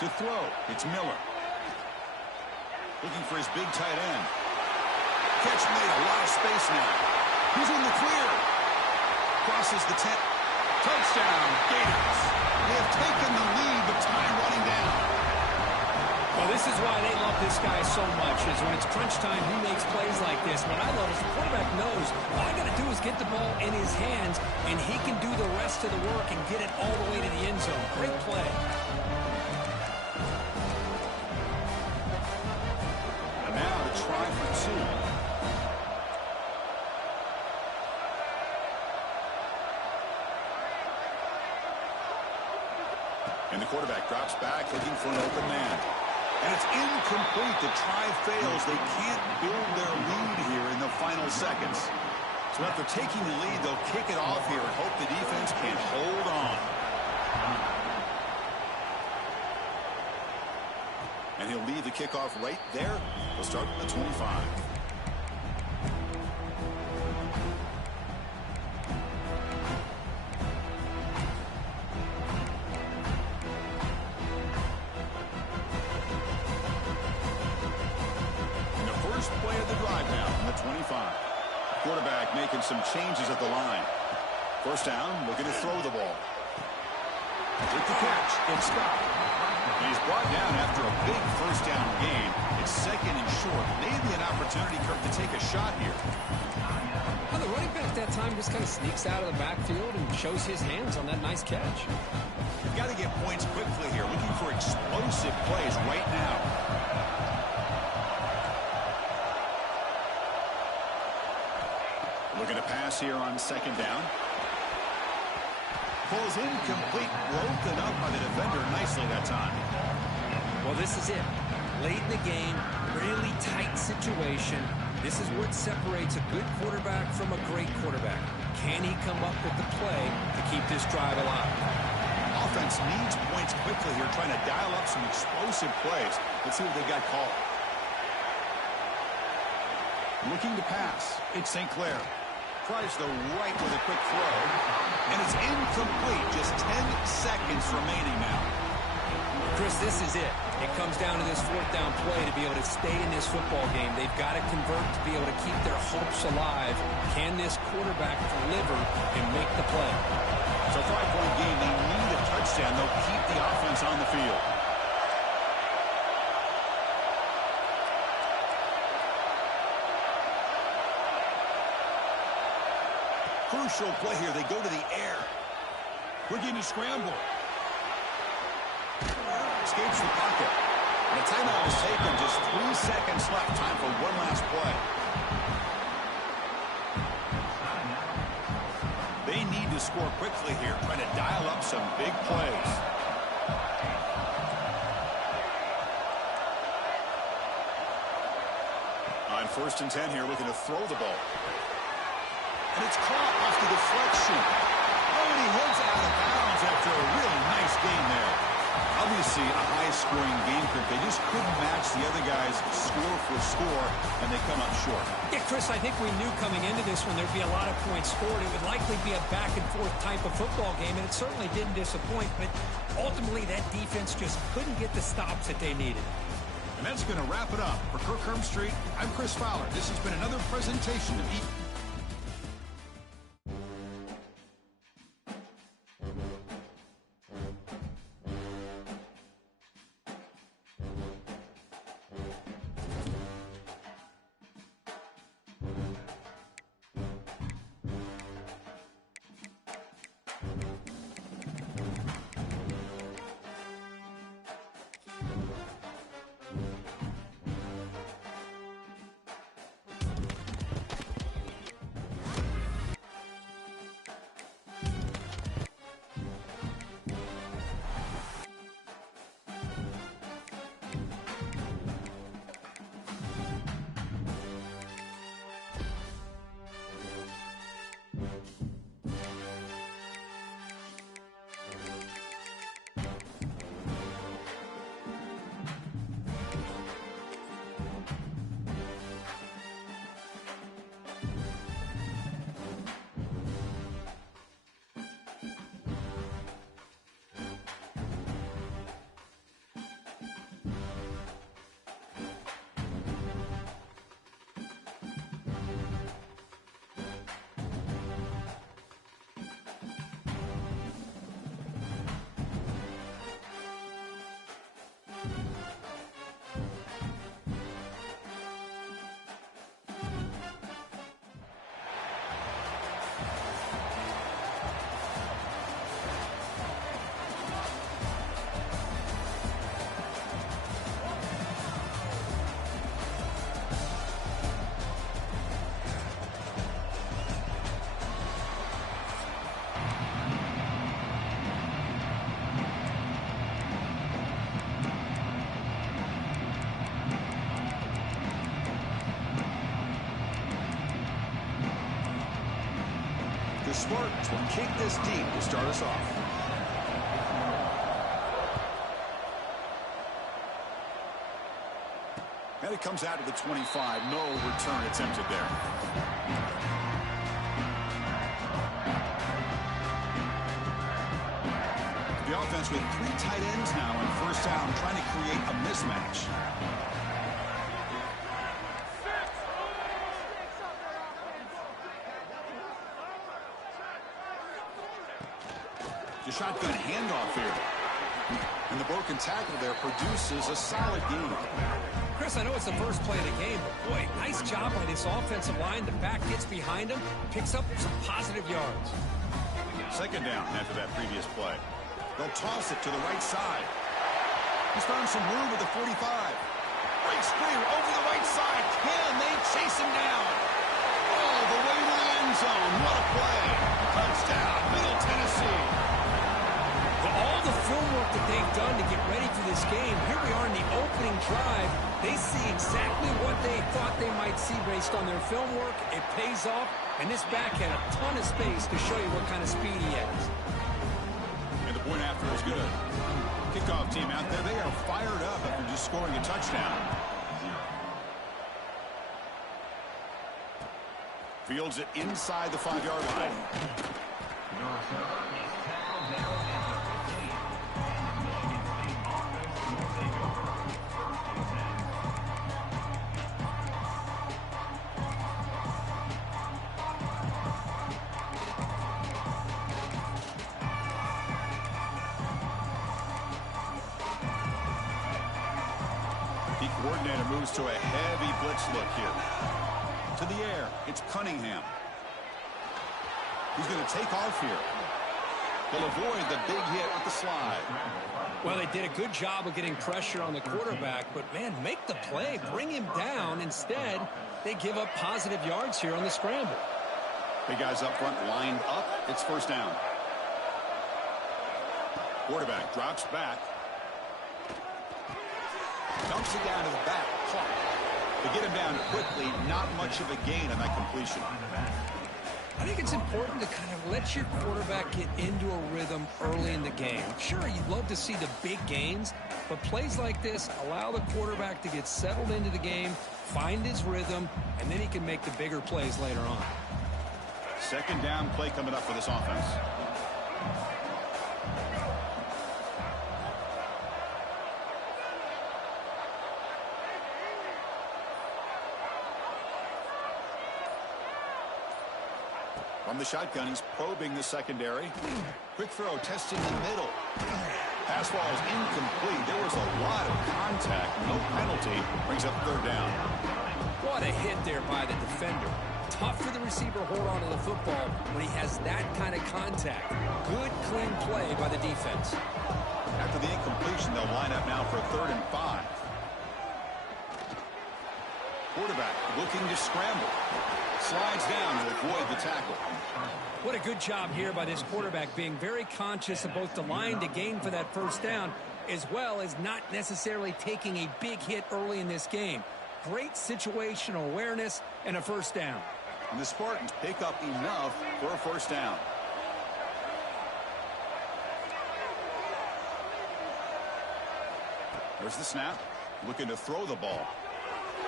To throw, it's Miller. Looking for his big tight end. Catch made, a lot of space now. He's in the clear. Crosses the 10. Touchdown, Gators. They have taken the lead, but time running down. Well, this This is why they love this guy so much, is when it's crunch time, he makes plays like this. What I love is the quarterback knows all I got to do is get the ball in his hands, and he can do the rest of the work and get it all the way to the end zone. Great play. And now to try for two. And the quarterback drops back, looking for an open man. And it's incomplete. The try fails. They can't build their lead here in the final seconds. So after taking the lead, they'll kick it off here and hope the defense can hold on. And he'll leave the kickoff right there. They'll start at the 25. Play of the drive now from the 25. Quarterback making some changes at the line. First down, looking to throw the ball. With the catch, it's Scott. And he's brought down after a big first down gain. It's second and short. Maybe an opportunity, Kirk, to take a shot here. Well, the running back that time just kind of sneaks out of the backfield and shows his hands on that nice catch. You've got to get points quickly here. Looking for explosive plays right now. Looking to pass here on second down. Pulls incomplete, broken up by the defender nicely that time. Well, this is it. Late in the game, really tight situation. This is what separates a good quarterback from a great quarterback. Can he come up with the play to keep this drive alive? Offense needs points quickly here, trying to dial up some explosive plays. Let's see what they got called. Looking to pass. It's St. Clair. Tries the right with a quick throw. And it's incomplete. Just 10 seconds remaining now. Chris, this is it. It comes down to this fourth down play to be able to stay in this football game. They've got to convert to be able to keep their hopes alive. Can this quarterback deliver and make the play? So 5-point game. They need a touchdown. They'll keep the offense on the field. Crucial play here. They go to the air. We're getting a scramble. Escapes the pocket. And a timeout is taken. Just 3 seconds left. Time for one last play. They need to score quickly here. Trying to dial up some big plays. On 1st and 10 here, looking to throw the ball. And it's caught off the deflection. Oh, and he heads out of bounds after a really nice game there. Obviously, a high-scoring game, Kirk. They just couldn't match the other guys score for score, and they come up short. Yeah, Chris, I think we knew coming into this one there'd be a lot of points scored. It would likely be a back-and-forth type of football game, and it certainly didn't disappoint. But ultimately, that defense just couldn't get the stops that they needed. And that's going to wrap it up. For Kirk Hermstreet, I'm Chris Fowler. This has been another presentation of The Spartans will kick this deep to start us off. And it comes out to the 25. No return attempted there. The offense with 3 tight ends now on first down, trying to create a mismatch. The shotgun handoff here. And the broken tackle there produces a solid gain. Chris, I know it's the first play of the game, but boy, nice job by this offensive line. The back gets behind him, picks up some positive yards. Second down after that previous play. They'll toss it to the right side. He's found some room with the 45. Great screen over the right side. Can they chase him down? All the way to the end zone. What a play. Touchdown, Middle Tennessee. For all the film work that they've done to get ready for this game, here we are in the opening drive. They see exactly what they thought they might see based on their film work. It pays off, and this back had a ton of space to show you what kind of speed he has. And the point after is good. Kickoff team out there, they are fired up after just scoring a touchdown. Fields it inside the 5-yard line. The coordinator moves to a heavy blitz look here. To the air, it's Cunningham. He's going to take off here. He'll avoid the big hit with the slide. Well, they did a good job of getting pressure on the quarterback, but, man, make the play. Bring him down. Instead, they give up positive yards here on the scramble. Big guys up front lined up. It's first down. Quarterback drops back. Dumps it down to the back. Clock. They get him down quickly. Not much of a gain on that completion. I think it's important to kind of let your quarterback get into a rhythm early in the game. Sure, you'd love to see the big gains, but plays like this allow the quarterback to get settled into the game, find his rhythm, and then he can make the bigger plays later on. Second down play coming up for this offense. From the shotgun, he's probing the secondary. Quick throw, testing the middle. Pass ball is incomplete. There was a lot of contact. No penalty. Brings up third down. What a hit there by the defender. Tough for the receiver to hold on to the football when he has that kind of contact. Good, clean play by the defense. After the incompletion, they'll line up now for a 3rd and 5. Quarterback looking to scramble. Slides down to avoid the tackle. What a good job here by this quarterback, being very conscious of both the line to gain for that first down, as well as not necessarily taking a big hit early in this game. Great situational awareness and a first down. And the Spartans pick up enough for a first down. There's the snap. Looking to throw the ball.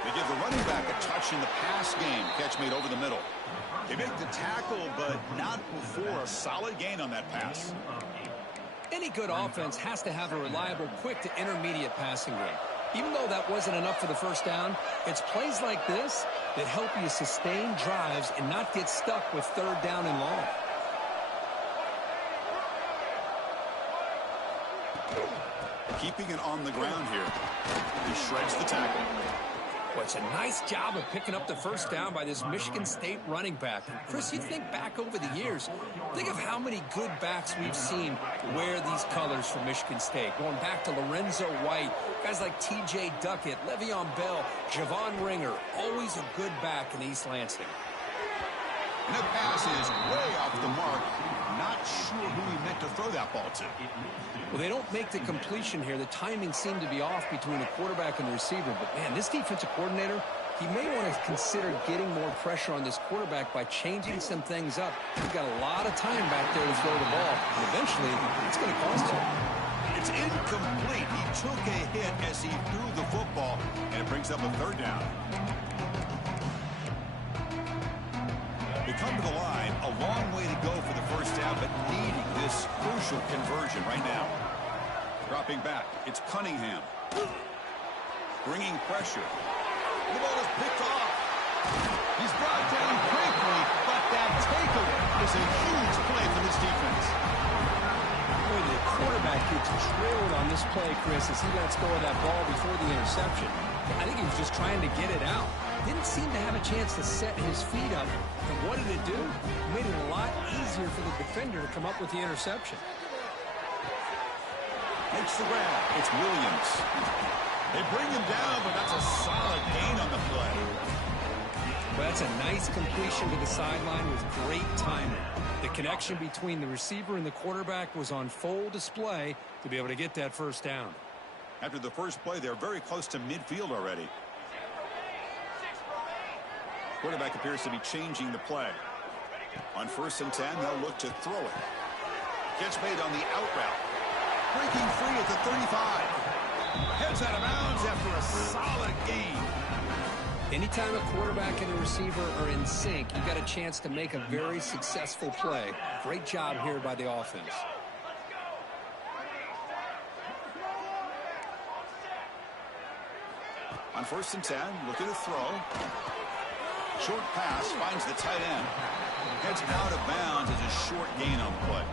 They give the running back a touch in the pass game. Catch made over the middle. They make the tackle, but not before a solid gain on that pass. Any good offense has to have a reliable, quick to intermediate passing game. Even though that wasn't enough for the first down, it's plays like this that help you sustain drives and not get stuck with 3rd down and long. Keeping it on the ground here. He shreds the tackle. Well, it's a nice job of picking up the first down by this Michigan State running back. And Chris, you think back over the years, think of how many good backs we've seen wear these colors for Michigan State. Going back to Lorenzo White, guys like T.J. Duckett, Le'Veon Bell, Javon Ringer, always a good back in East Lansing. And that pass is way off the mark. Not sure who he meant to throw that ball to. Well, they don't make the completion here. The timing seemed to be off between the quarterback and the receiver. But, man, this defensive coordinator He may want to consider getting more pressure on this quarterback by changing some things up. He's got a lot of time back there to throw the ball, and eventually it's going to cost him. It's incomplete. He took a hit as he threw the football, and it brings up a third down. They come to the line, a long way to go for the first down, but needing this crucial conversion right now. Dropping back, it's Cunningham. Bringing pressure. The ball is picked off. He's brought down quickly, but that takeaway is a huge play for this defense. Boy, the quarterback gets drilled on this play, Chris, as he lets go of that ball before the interception. I think he was just trying to get it out. Didn't seem to have a chance to set his feet up. And what did it do? It made it a lot easier for the defender to come up with the interception. Makes the grab. It's Williams. They bring him down, but that's a solid gain on the play. Well, that's a nice completion to the sideline with great timing. The connection between the receiver and the quarterback was on full display to be able to get that first down. After the first play, they're very close to midfield already. Quarterback appears to be changing the play. On 1st and 10, they'll look to throw it. Gets made on the out route. Breaking free at the 35. Heads out of bounds after a solid gain. Anytime a quarterback and a receiver are in sync, you've got a chance to make a very successful play. Great job here by the offense. On 1st and 10, looking to throw. Short pass finds the tight end. Heads out of bounds as a short gain on the play.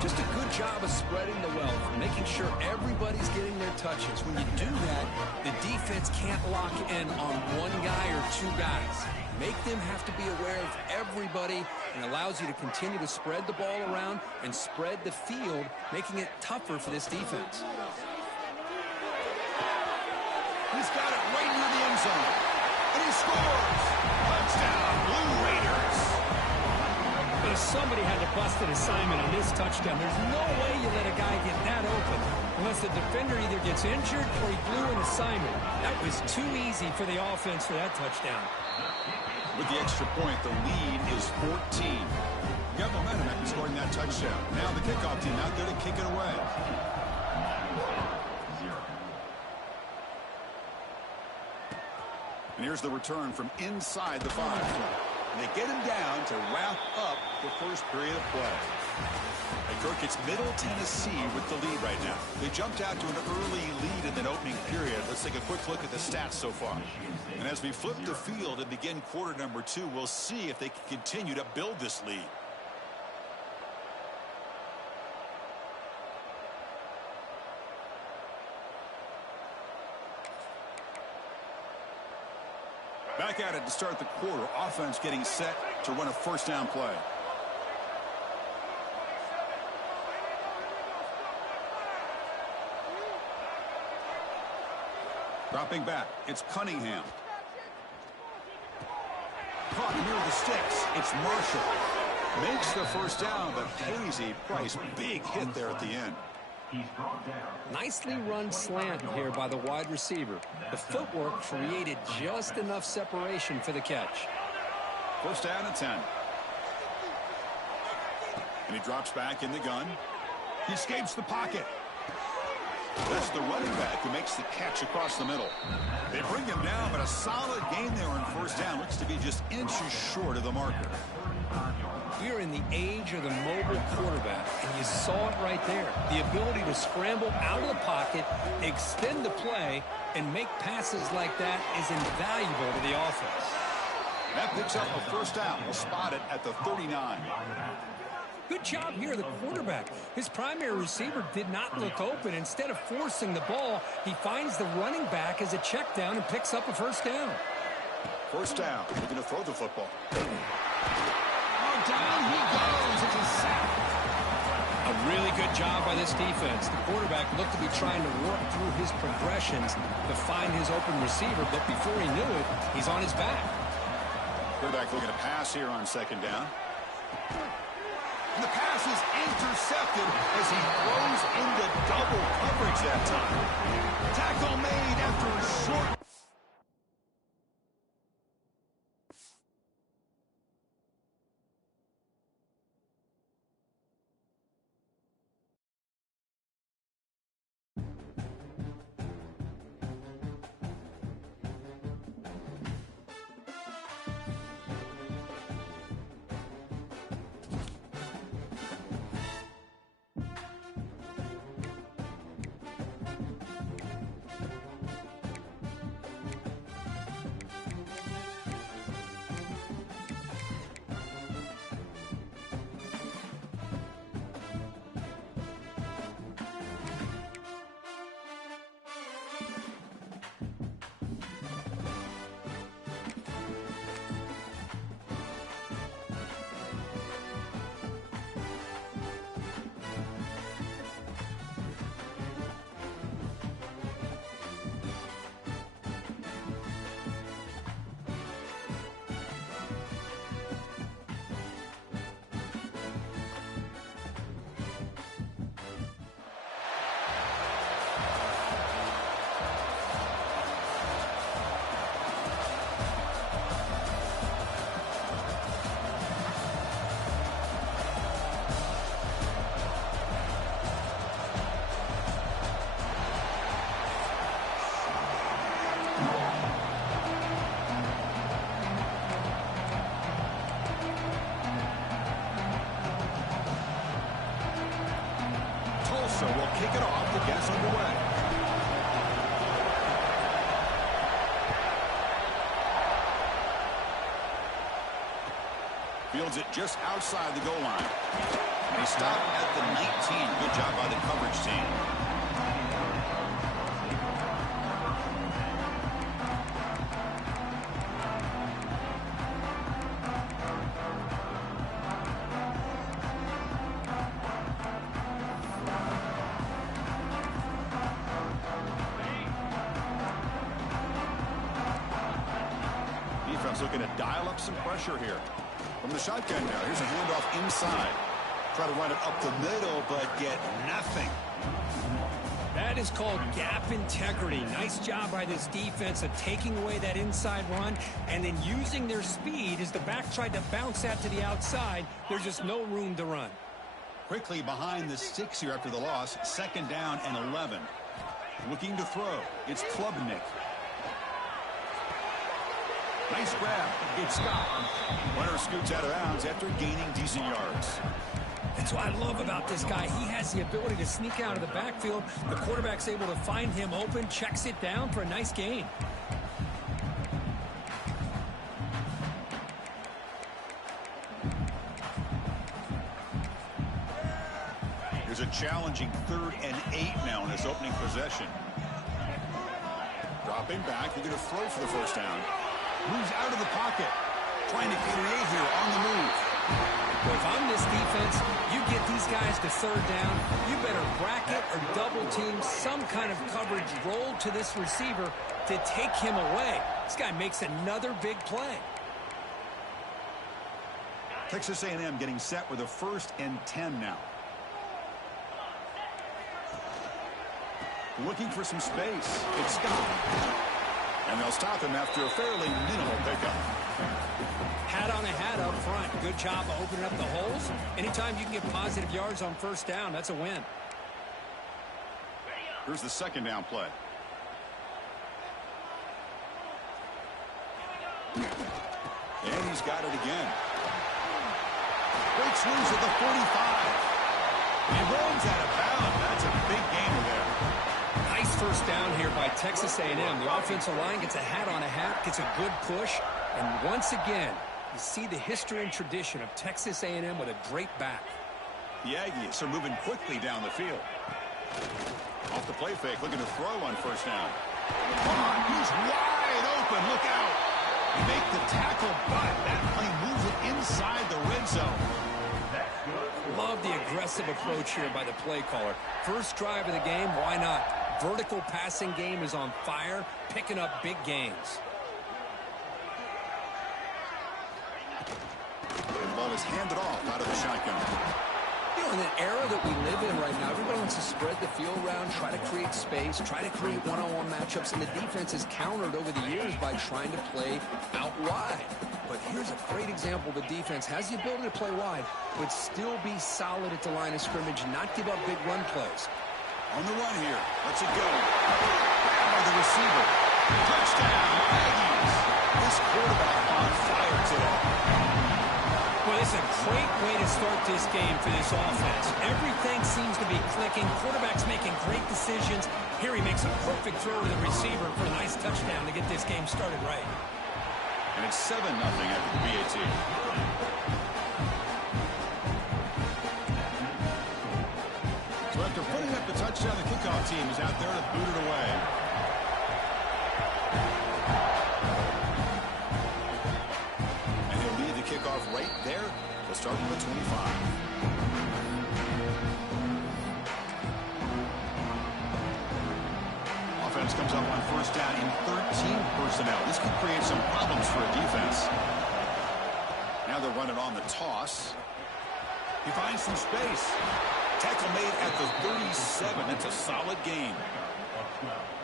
Just a good job of spreading the wealth, making sure everybody's getting their touches. When you do that, the defense can't lock in on one guy or two guys. Make them have to be aware of everybody, and allows you to continue to spread the ball around and spread the field, making it tougher for this defense. He's got it right near the end zone. And he scores! Touchdown, Blue Raiders! But if somebody had to bust an assignment on this touchdown, there's no way you let a guy get that open unless the defender either gets injured or he blew an assignment. That was too easy for the offense for that touchdown. With the extra point, the lead is 14. You got momentum after scoring that touchdown. Now the kickoff team out there to kick it away. And here's the return from inside the 5. And they get him down to wrap up the first period of play. Hey, Kirk, it's Middle Tennessee with the lead right now. They jumped out to an early lead in that opening period. Let's take a quick look at the stats so far. And as we flip the field and begin quarter number 2, we'll see if they can continue to build this lead. Back at it to start the quarter. Offense getting set to run a first down play. Dropping back. It's Cunningham. Caught near the sticks. It's Marshall. Makes the first down, but pays a price. Big hit there at the end. Nicely run slant here by the wide receiver. The footwork created just enough separation for the catch. First down at 10. And he drops back in the gun. He escapes the pocket. That's the running back who makes the catch across the middle. They bring him down, but a solid gain there on first down. Looks to be just inches short of the marker. We are in the age of the mobile quarterback, and you saw it right there. The ability to scramble out of the pocket, extend the play, and make passes like that is invaluable to the offense. That picks up a first down. We'll spot it at the 39. Good job here, the quarterback. His primary receiver did not look open. Instead of forcing the ball, he finds the running back as a check down and picks up a first down. First down. Looking to throw the football. Down he goes. It's a sack. A really good job by this defense. The quarterback looked to be trying to work through his progressions to find his open receiver, but before he knew it, he's on his back. Quarterback looking to pass here on second down. And the pass is intercepted as he throws into double coverage that time. Tackle made after a short fields it just outside the goal line. And he stopped at the 19. Good job by the coverage team. Looking to dial up some pressure here. From the shotgun now, here's a handoff inside. Try to run it up the middle, but get nothing. That is called gap integrity. Nice job by this defense of taking away that inside run and then using their speed as the back tried to bounce that to the outside. There's just no room to run. Quickly behind the sticks here after the loss. 2nd down and 11. Looking to throw. It's Klubnik. Nice grab. It's stopped. Runner scoots out of bounds after gaining decent yards. That's what I love about this guy. He has the ability to sneak out of the backfield. The quarterback's able to find him open, checks it down for a nice gain. There's a challenging 3rd and 8 now in this opening possession. Dropping back. They're going to throw for the 1st down. Moves out of the pocket. Trying to create here on the move. Well, if I'm this defense, you get these guys to 3rd down. You better bracket or double team some kind of coverage roll to this receiver to take him away. This guy makes another big play. Texas A&M getting set with a 1st and 10 now. Looking for some space. It's stopped. And they'll stop him after a fairly minimal pickup. Hat on a hat up front. Good job of opening up the holes. Anytime you can get positive yards on 1st down, that's a win. Here's the 2nd down play. And he's got it again. Breaks loose at the 45. He runs out of bounds. That's a big gainer there. Nice 1st down here by Texas A&M. The offensive line gets a hat on a hat, gets a good push, and once again, you see the history and tradition of Texas A&M with a great back. The Aggies are moving quickly down the field. Off the play fake, looking to throw on 1st down. He's wide open. Look out. Make the tackle, but that play moves it inside the red zone. Love the aggressive approach here by the play caller. 1st drive of the game, why not? Vertical passing game is on fire, picking up big gains. The ball is handed off out of the shotgun. You know, in an era that we live in right now, everybody wants to spread the field around, try to create space, try to create one-on-one matchups, and the defense has countered over the years by trying to play out wide. But here's a great example. The defense has the ability to play wide, but still be solid at the line of scrimmage and not give up big run plays. On the run here. Let's it go. Grabbed by the receiver. Touchdown, Aggies. This quarterback on fire today. Well, it's a great way to start this game for this offense. Everything seems to be clicking. Quarterback's making great decisions. Here he makes a perfect throw to the receiver for a nice touchdown to get this game started right. And it's 7-0 after the BAT. So after putting up the touchdown, the kickoff team is out there to boot it away. And he'll lead the kickoff right there to start with the 25. Offense comes up on 1st down in 13 personnel. This could create some problems for a defense. Now they're running on the toss. He finds some space. Tackle made at the 37. That's a solid gain.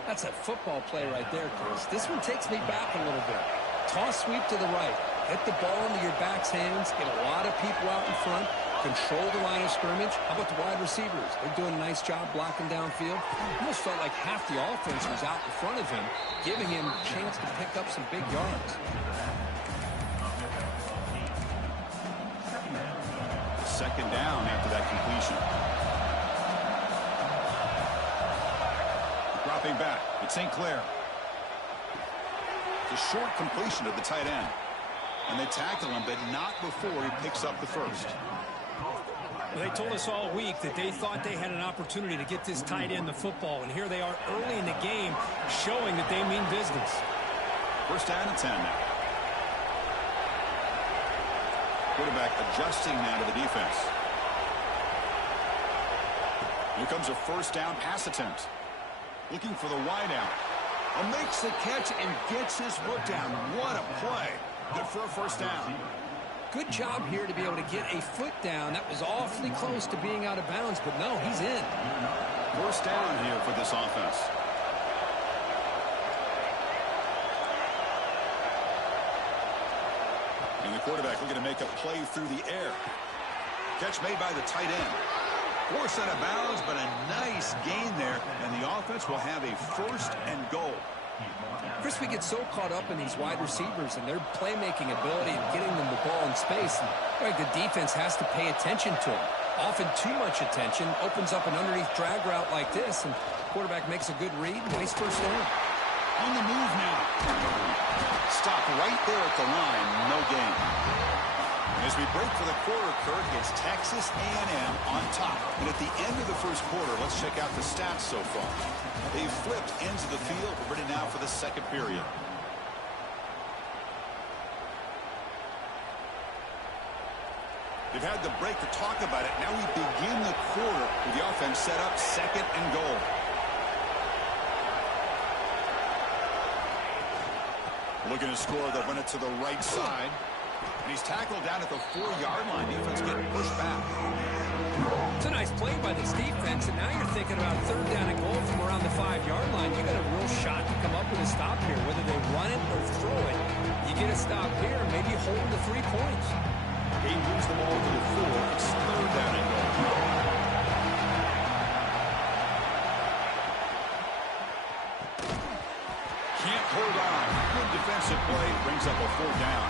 That's a football play right there, Chris. This one takes me back a little bit. Toss sweep to the right. Hit the ball into your back's hands. Get a lot of people out in front. Control the line of scrimmage. How about the wide receivers? They're doing a nice job blocking downfield. Almost felt like half the offense was out in front of him, giving him a chance to pick up some big yards. Second down after that completion. Dropping back. It's St. Clair. It's a short completion to the tight end. And they tackle him, but not before he picks up the first. Well, they told us all week that they thought they had an opportunity to get this tight end the football, and here they are early in the game showing that they mean business. First down and 10 now. Quarterback adjusting now to the defense. Here comes a first down pass attempt. Looking for the wide out. Makes the catch and gets his foot down. What a play. Good for a first down. Good job here to be able to get a foot down. That was awfully close to being out of bounds, but no, he's in. First down here for this offense. And the quarterback looking to make a play through the air. Catch made by the tight end. Forced out of bounds, but a nice gain there, and the offense will have a first and goal. Chris, we get so caught up in these wide receivers and their playmaking ability and getting them the ball in space. And the defense has to pay attention to them. Often too much attention opens up an underneath drag route like this, and quarterback makes a good read. Nice first down. On the move now. Stop right there at the line. No gain. And as we break for the quarter, Kurt, it's Texas A&M on top. And at the end of the first quarter, let's check out the stats so far. They've flipped ends of the field. We're ready now for the second period. They've had the break to talk about it. Now we begin the quarter with the offense set up second and goal. Looking to score, they'll run it to the right side. And he's tackled down at the 4-yard line. Defense getting pushed back. It's a nice play by this defense, and now you're thinking about third down and goal from around the 5-yard line. You got a real shot to come up with a stop here. Whether they run it or throw it, you get a stop here, maybe hold the 3 points. He moves the ball to the 4. It's third down and goal. Can't hold on. Good defensive play. Brings up a 4th down.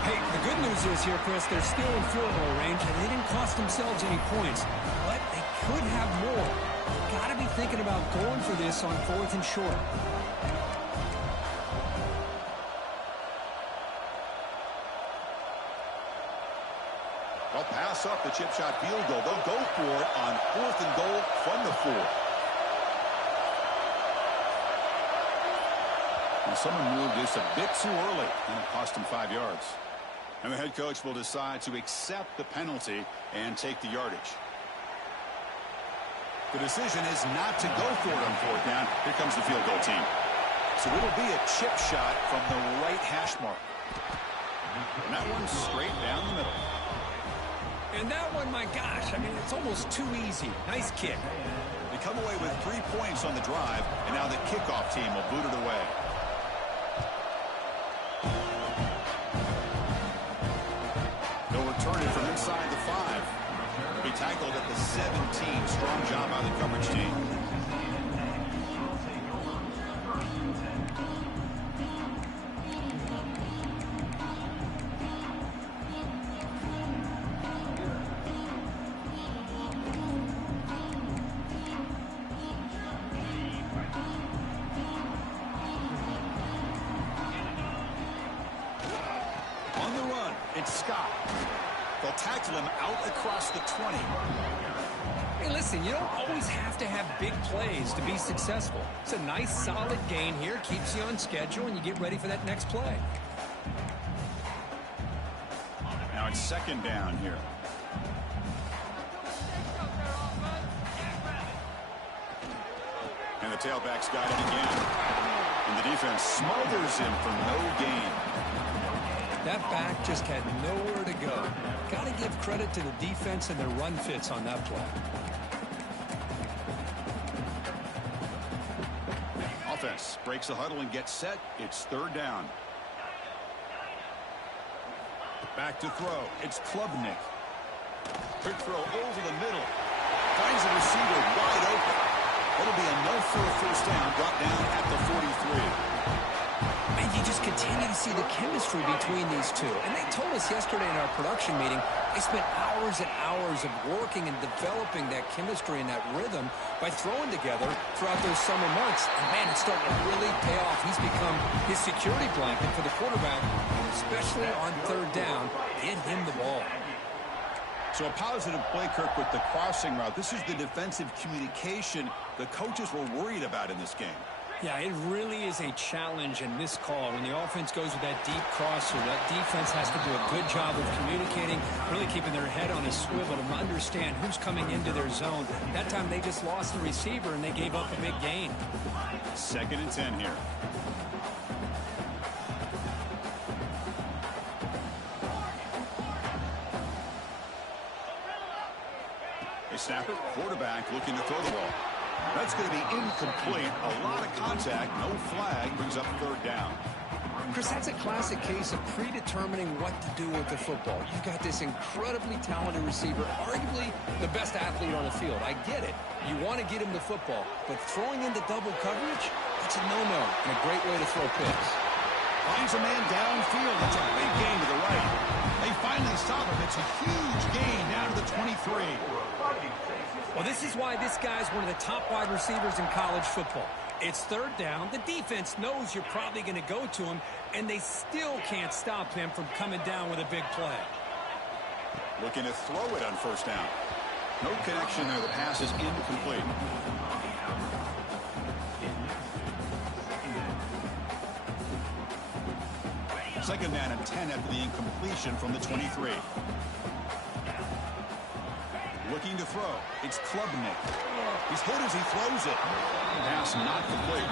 Hey, the good news is here, Chris, they're still in field goal range, and they didn't cost themselves any points. But they could have more. Got to be thinking about going for this on 4th and short. They'll pass up the chip shot field goal. They'll go for it on 4th and goal from the 4. And someone moved this a bit too early, and it cost him 5 yards. And the head coach will decide to accept the penalty and take the yardage. The decision is not to go for it on 4th down. Here comes the field goal team. So it'll be a chip shot from the right hash mark. And that one's straight down the middle. And that one, my gosh, I mean, it's almost too easy. Nice kick. They come away with 3 points on the drive, and now the kickoff team will boot it away. They'll return it from inside the 5. They'll be tackled at the 17. Strong job by the coverage team. It's Scott. They'll tackle him out across the 20. Hey, listen, you don't always have to have big plays to be successful. It's a nice, solid gain here. Keeps you on schedule, and you get ready for that next play. Now it's second down here. And the tailback's got it again. And the defense smothers him for no gain. That back just had nowhere to go. Got to give credit to the defense and their run fits on that play. Offense breaks the huddle and gets set. It's third down. Back to throw. It's Klubnik. Quick throw over the middle. Finds the receiver wide open. It'll be enough for a first down. Brought down at the 43. And you just continue to see the chemistry between these two. And they told us yesterday in our production meeting, they spent hours and hours of working and developing that chemistry and that rhythm by throwing together throughout those summer months. And, man, it's starting to really pay off. He's become his security blanket for the quarterback, especially on third down. Get him the ball. So a positive play, Kirk, with the crossing route. This is the defensive communication the coaches were worried about in this game. Yeah, it really is a challenge in this call. When the offense goes with that deep crosser, that defense has to do a good job of communicating, really keeping their head on a swivel to understand who's coming into their zone. That time they just lost the receiver and they gave up a big gain. 2nd and 10 here. They snap it. Quarterback looking to throw the ball. That's going to be incomplete. A lot of contact. No flag. Brings up 3rd down. Chris, that's a classic case of predetermining what to do with the football. You've got this incredibly talented receiver, arguably the best athlete on the field. I get it. You want to get him the football, but throwing into double coverage, that's a no-no and a great way to throw picks. Finds a man downfield. That's a big gain to the right. They finally stop him. It's a huge gain down to the 23. Well, this is why this guy's one of the top wide receivers in college football. It's 3rd down. The defense knows you're probably going to go to him, and they still can't stop him from coming down with a big play. Looking to throw it on 1st down. No connection there. The pass is incomplete. Second down and 10 after the incompletion from the 23. Looking to throw. It's Klubnik. He's hit as he throws it. Pass not complete.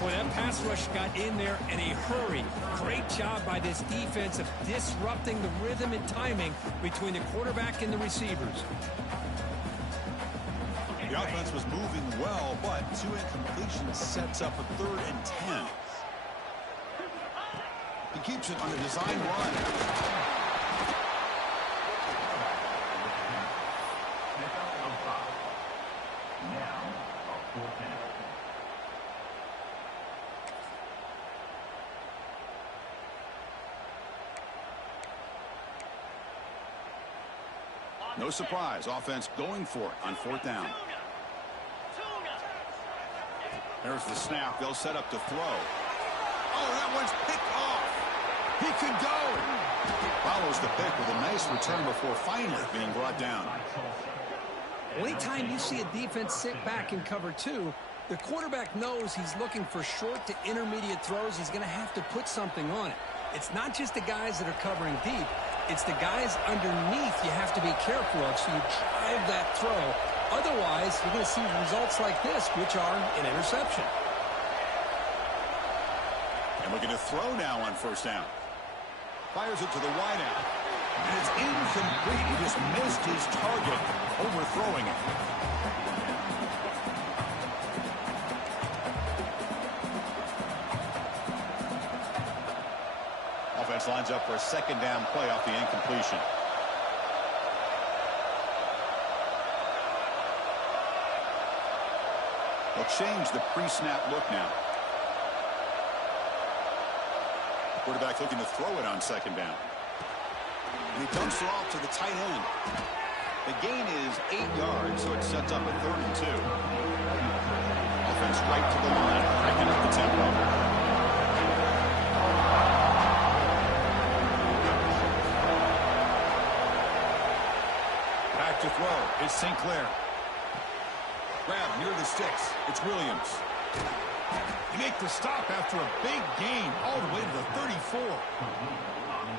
Boy, that pass rush got in there in a hurry. Great job by this defense of disrupting the rhythm and timing between the quarterback and the receivers. The offense was moving well, but 2 incompletions sets up a 3rd and 10. He keeps it on a design run. No surprise, offense going for it on 4th down. There's the snap. They'll set up to throw. Oh, that one's picked off. He could go. Follows the pick with a nice return before finally being brought down. Anytime you see a defense sit back and cover 2, the quarterback knows he's looking for short to intermediate throws. He's going to have to put something on it. It's not just the guys that are covering deep. It's the guys underneath you have to be careful of, so you drive that throw. Otherwise, you're going to see results like this, which are an interception. And looking to throw now on 1st down. Fires it to the wideout. And it's incomplete. He just missed his target, overthrowing it. Offense lines up for a 2nd down play off the incompletion. They'll change the pre-snap look now. Quarterback looking to throw it on 2nd down. And he dumps it off to the tight end. The gain is 8 yards, so it sets up a 3rd and 2. Offense right to the line, breaking up the tempo. Back to throw is St. Clair. Grab near the sticks. It's Williams. They make the stop after a big gain all the way to the 34.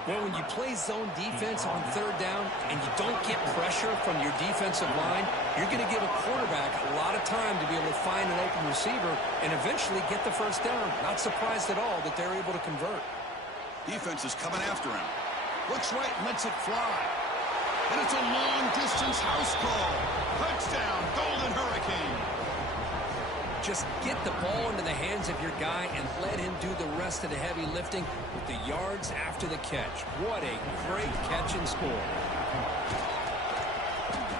Well, when you play zone defense on 3rd down and you don't get pressure from your defensive line, you're going to give a quarterback a lot of time to be able to find an open receiver and eventually get the 1st down. Not surprised at all that they're able to convert. Defense is coming after him. Looks right, lets it fly. And it's a long-distance house call. Touchdown, Golden Hurricane. Just get the ball into the hands of your guy and let him do the rest of the heavy lifting with the yards after the catch. What a great catch and score.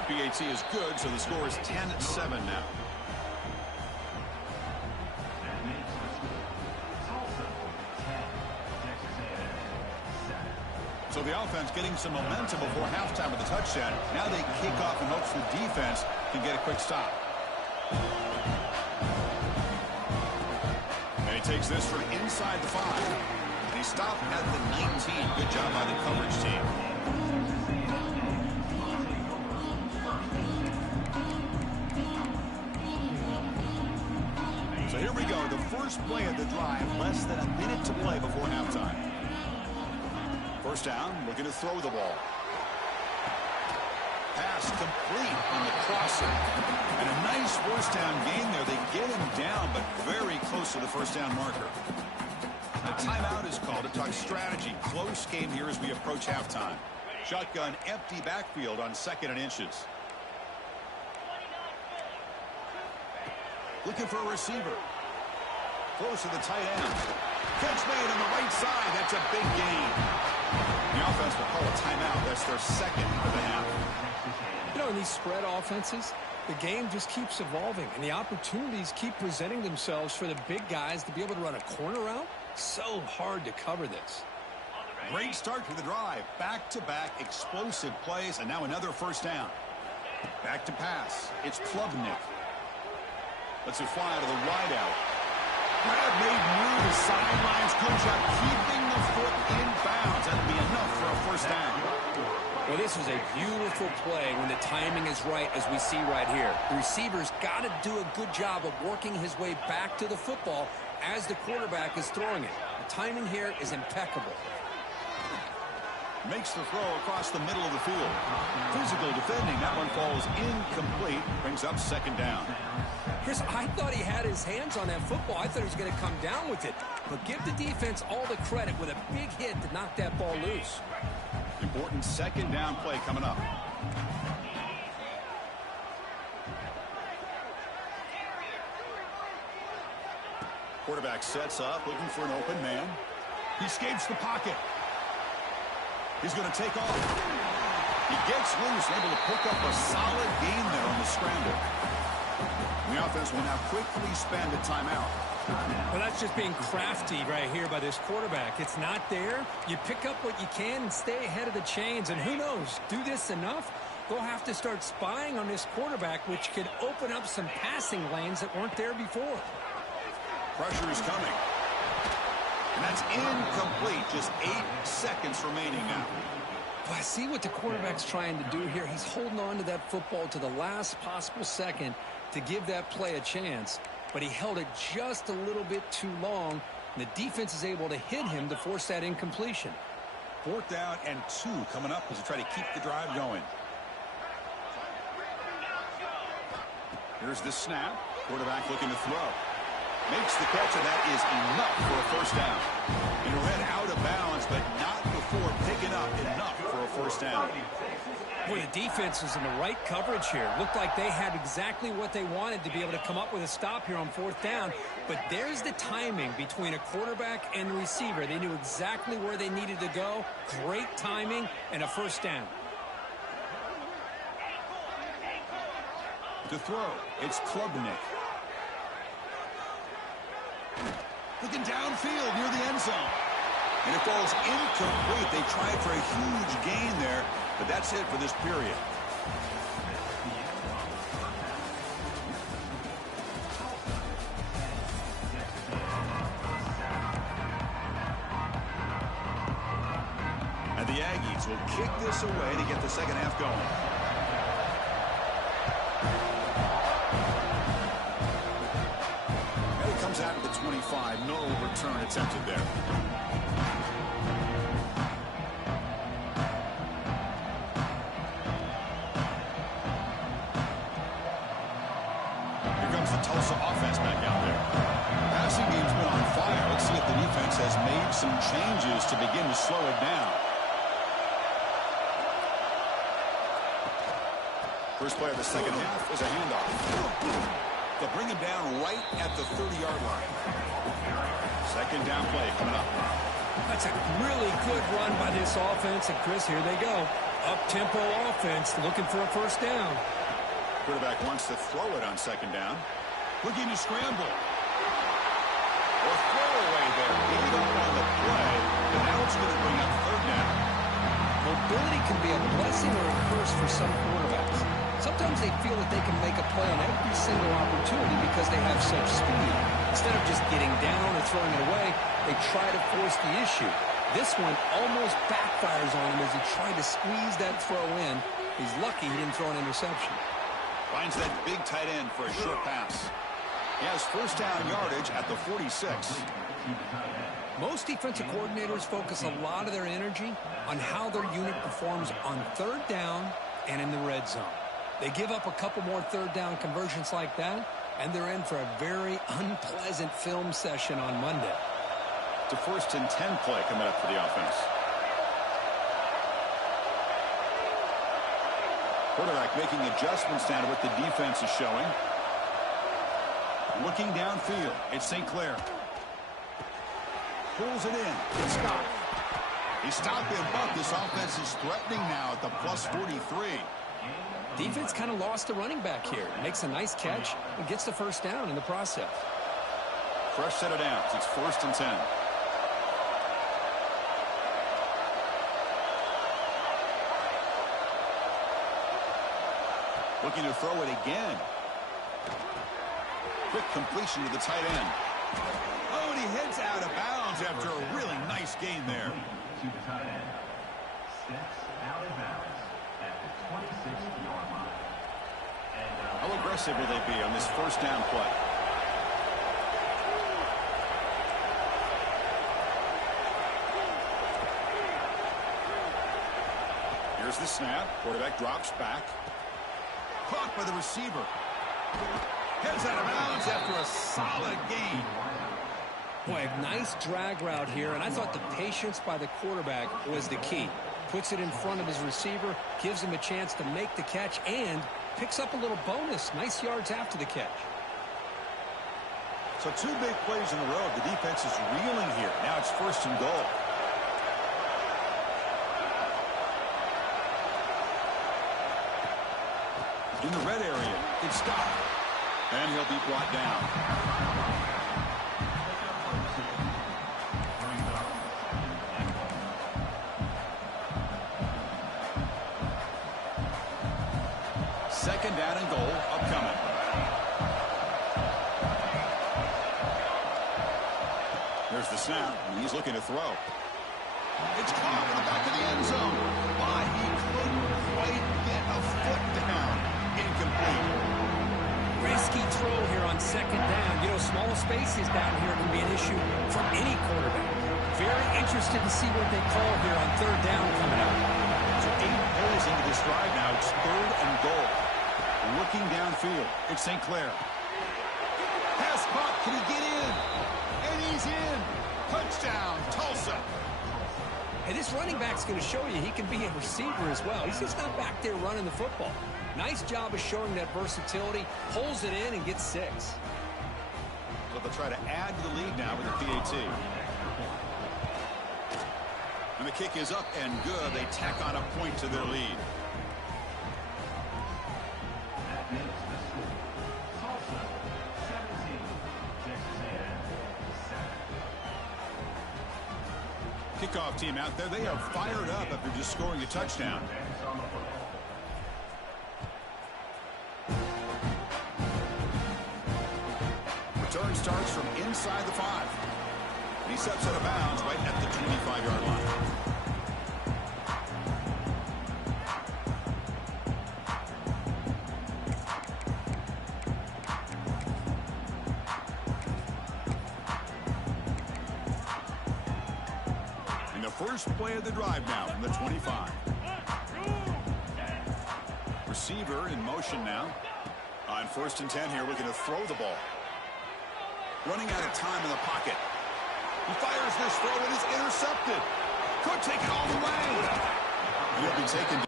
PAT is good, so the score is 10-7 now. So the offense getting some momentum before halftime with the touchdown. Now they kick off in hopes the defense can get a quick stop. And he takes this from inside the 5. And he stopped at the 19. Good job by the coverage team. So here we go. The first play of the drive. Less than a minute to play before halftime. First down, looking to throw the ball. Pass complete on the crosser. And a nice first down gain there. They get him down, but very close to the first down marker. A timeout is called to talk strategy. Close game here as we approach halftime. Shotgun, empty backfield on 2nd and inches. Looking for a receiver. Close to the tight end. Catch made on the right side. That's a big gain. The offense will call a timeout. That's their 2nd of the half. You know, in these spread offenses, the game just keeps evolving, and the opportunities keep presenting themselves for the big guys to be able to run a corner route. So hard to cover this. Great start to the drive. Back-to-back explosive plays, and now another first down. Back to pass. It's Klubnik. Lets it fly to the wideout. Grab made near the sidelines. Good job keeping the foot in bounds. That'll be enough for a first down. Well, this is a beautiful play when the timing is right, as we see right here. The receiver's got to do a good job of working his way back to the football as the quarterback is throwing it. The timing here is impeccable. Makes the throw across the middle of the field. Physical defending. That one falls incomplete. Brings up 2nd down. Chris, I thought he had his hands on that football. I thought he was going to come down with it. But give the defense all the credit with a big hit to knock that ball loose. Important 2nd down play coming up. Quarterback sets up, looking for an open man. He escapes the pocket. He's going to take off. He gets loose, able to pick up a solid gain there on the scramble. The offense will now quickly spend a timeout. Well, that's just being crafty right here by this quarterback. It's not there. You pick up what you can and stay ahead of the chains. And who knows, do this enough, they'll have to start spying on this quarterback, which could open up some passing lanes that weren't there before. Pressure is coming. And that's incomplete. Just 8 seconds remaining now. Well, I see what the quarterback's trying to do here. He's holding on to that football to the last possible second to give that play a chance. But he held it just a little bit too long. And the defense is able to hit him to force that incompletion. 4th down and 2 coming up as they try to keep the drive going. Here's the snap. Quarterback looking to throw. Makes the catch, and that is enough for a first down. And ran out of bounds, but not before picking up enough for a first down. Boy, the defense was in the right coverage here. Looked like they had exactly what they wanted to be able to come up with a stop here on 4th down. But there's the timing between a quarterback and a receiver. They knew exactly where they needed to go. Great timing and a first down. To throw, it's Klubnik. Looking downfield near the end zone. And it falls incomplete. They tried for a huge gain there, but that's it for this period. And the Aggies will kick this away to get the second half going. Comes out of the 25. No return attempted there. Here comes the Tulsa offense back out there. Passing game's been on fire. Let's see if the defense has made some changes to begin to slow it down. First play of the second half is a handoff. They'll bring him down right at the 30-yard line. Second down play coming up. That's a really good run by this offense. And, Chris, here they go. Up-tempo offense looking for a first down. Quarterback wants to throw it on 2nd down. Looking to scramble. Or throw away there. Gave up on the play. But now it's going to bring up 3rd down. that they can make a play on every single opportunity because they have such speed. Instead of just getting down or throwing it away, they try to force the issue. This one almost backfires on him as he tried to squeeze that throw in. He's lucky he didn't throw an interception. Finds that big tight end for a short pass. He has first down yardage at the 46. Most defensive coordinators focus a lot of their energy on how their unit performs on third down and in the red zone. They give up a couple more third down conversions like that, and they're in for a very unpleasant film session on Monday. It's a 1st and 10 play coming up for the offense. Quarterback making adjustments now to what the defense is showing. Looking downfield, it's St. Clair. Pulls it in. It's Scott. He stopped him, but this offense is threatening now at the plus 43. Defense kind of lost the running back here. Makes a nice catch and gets the first down in the process. Fresh set of downs. It's 1st and 10. Looking to throw it again. Quick completion to the tight end. Oh, and he heads out of bounds after a really nice gain there. To the tight end. Steps out of bounds at the 26-yard line. How aggressive will they be on this first down play? Here's the snap. Quarterback drops back. Caught by the receiver. Heads out of bounds after a solid gain. Boy, a nice drag route here, and I thought the patience by the quarterback was the key. Puts it in front of his receiver, gives him a chance to make the catch, and picks up a little bonus. Nice yards after the catch. So 2 big plays in a row. The defense is reeling here. Now it's 1st and goal. In the red area, it's stopped. And he'll be brought down. Second down and goal upcoming. There's the snap, and he's looking to throw. It's caught in the back of the end zone. But he couldn't quite get a foot down. Incomplete. Risky throw here on second down. You know, small spaces down here can be an issue for any quarterback. Very interested to see what they call here on third down coming up. So 8 plays into this drive now. It's 3rd and goal. Looking downfield, it's St. Clair. Pass caught. Can he get in? And he's in. Touchdown, Tulsa. Hey, this running back's going to show you he can be a receiver as well. He's just not back there running the football. Nice job of showing that versatility. Pulls it in and gets 6. So they'll try to add to the lead now with the PAT. And the kick is up and good. They tack on a point to their lead. That makes the score. Tulsa 17, Texas A&M 7. Kickoff team out there. They are fired up after just scoring a touchdown. Return starts from inside the 5. He steps out of bounds right at the 25-yard line. In the first play of the drive now from the 25. Receiver in motion now. On 1st and 10 here, looking to throw the ball. Running out of time in the pocket. He fires this throw and it's intercepted. Could take it all the way. He'll be taken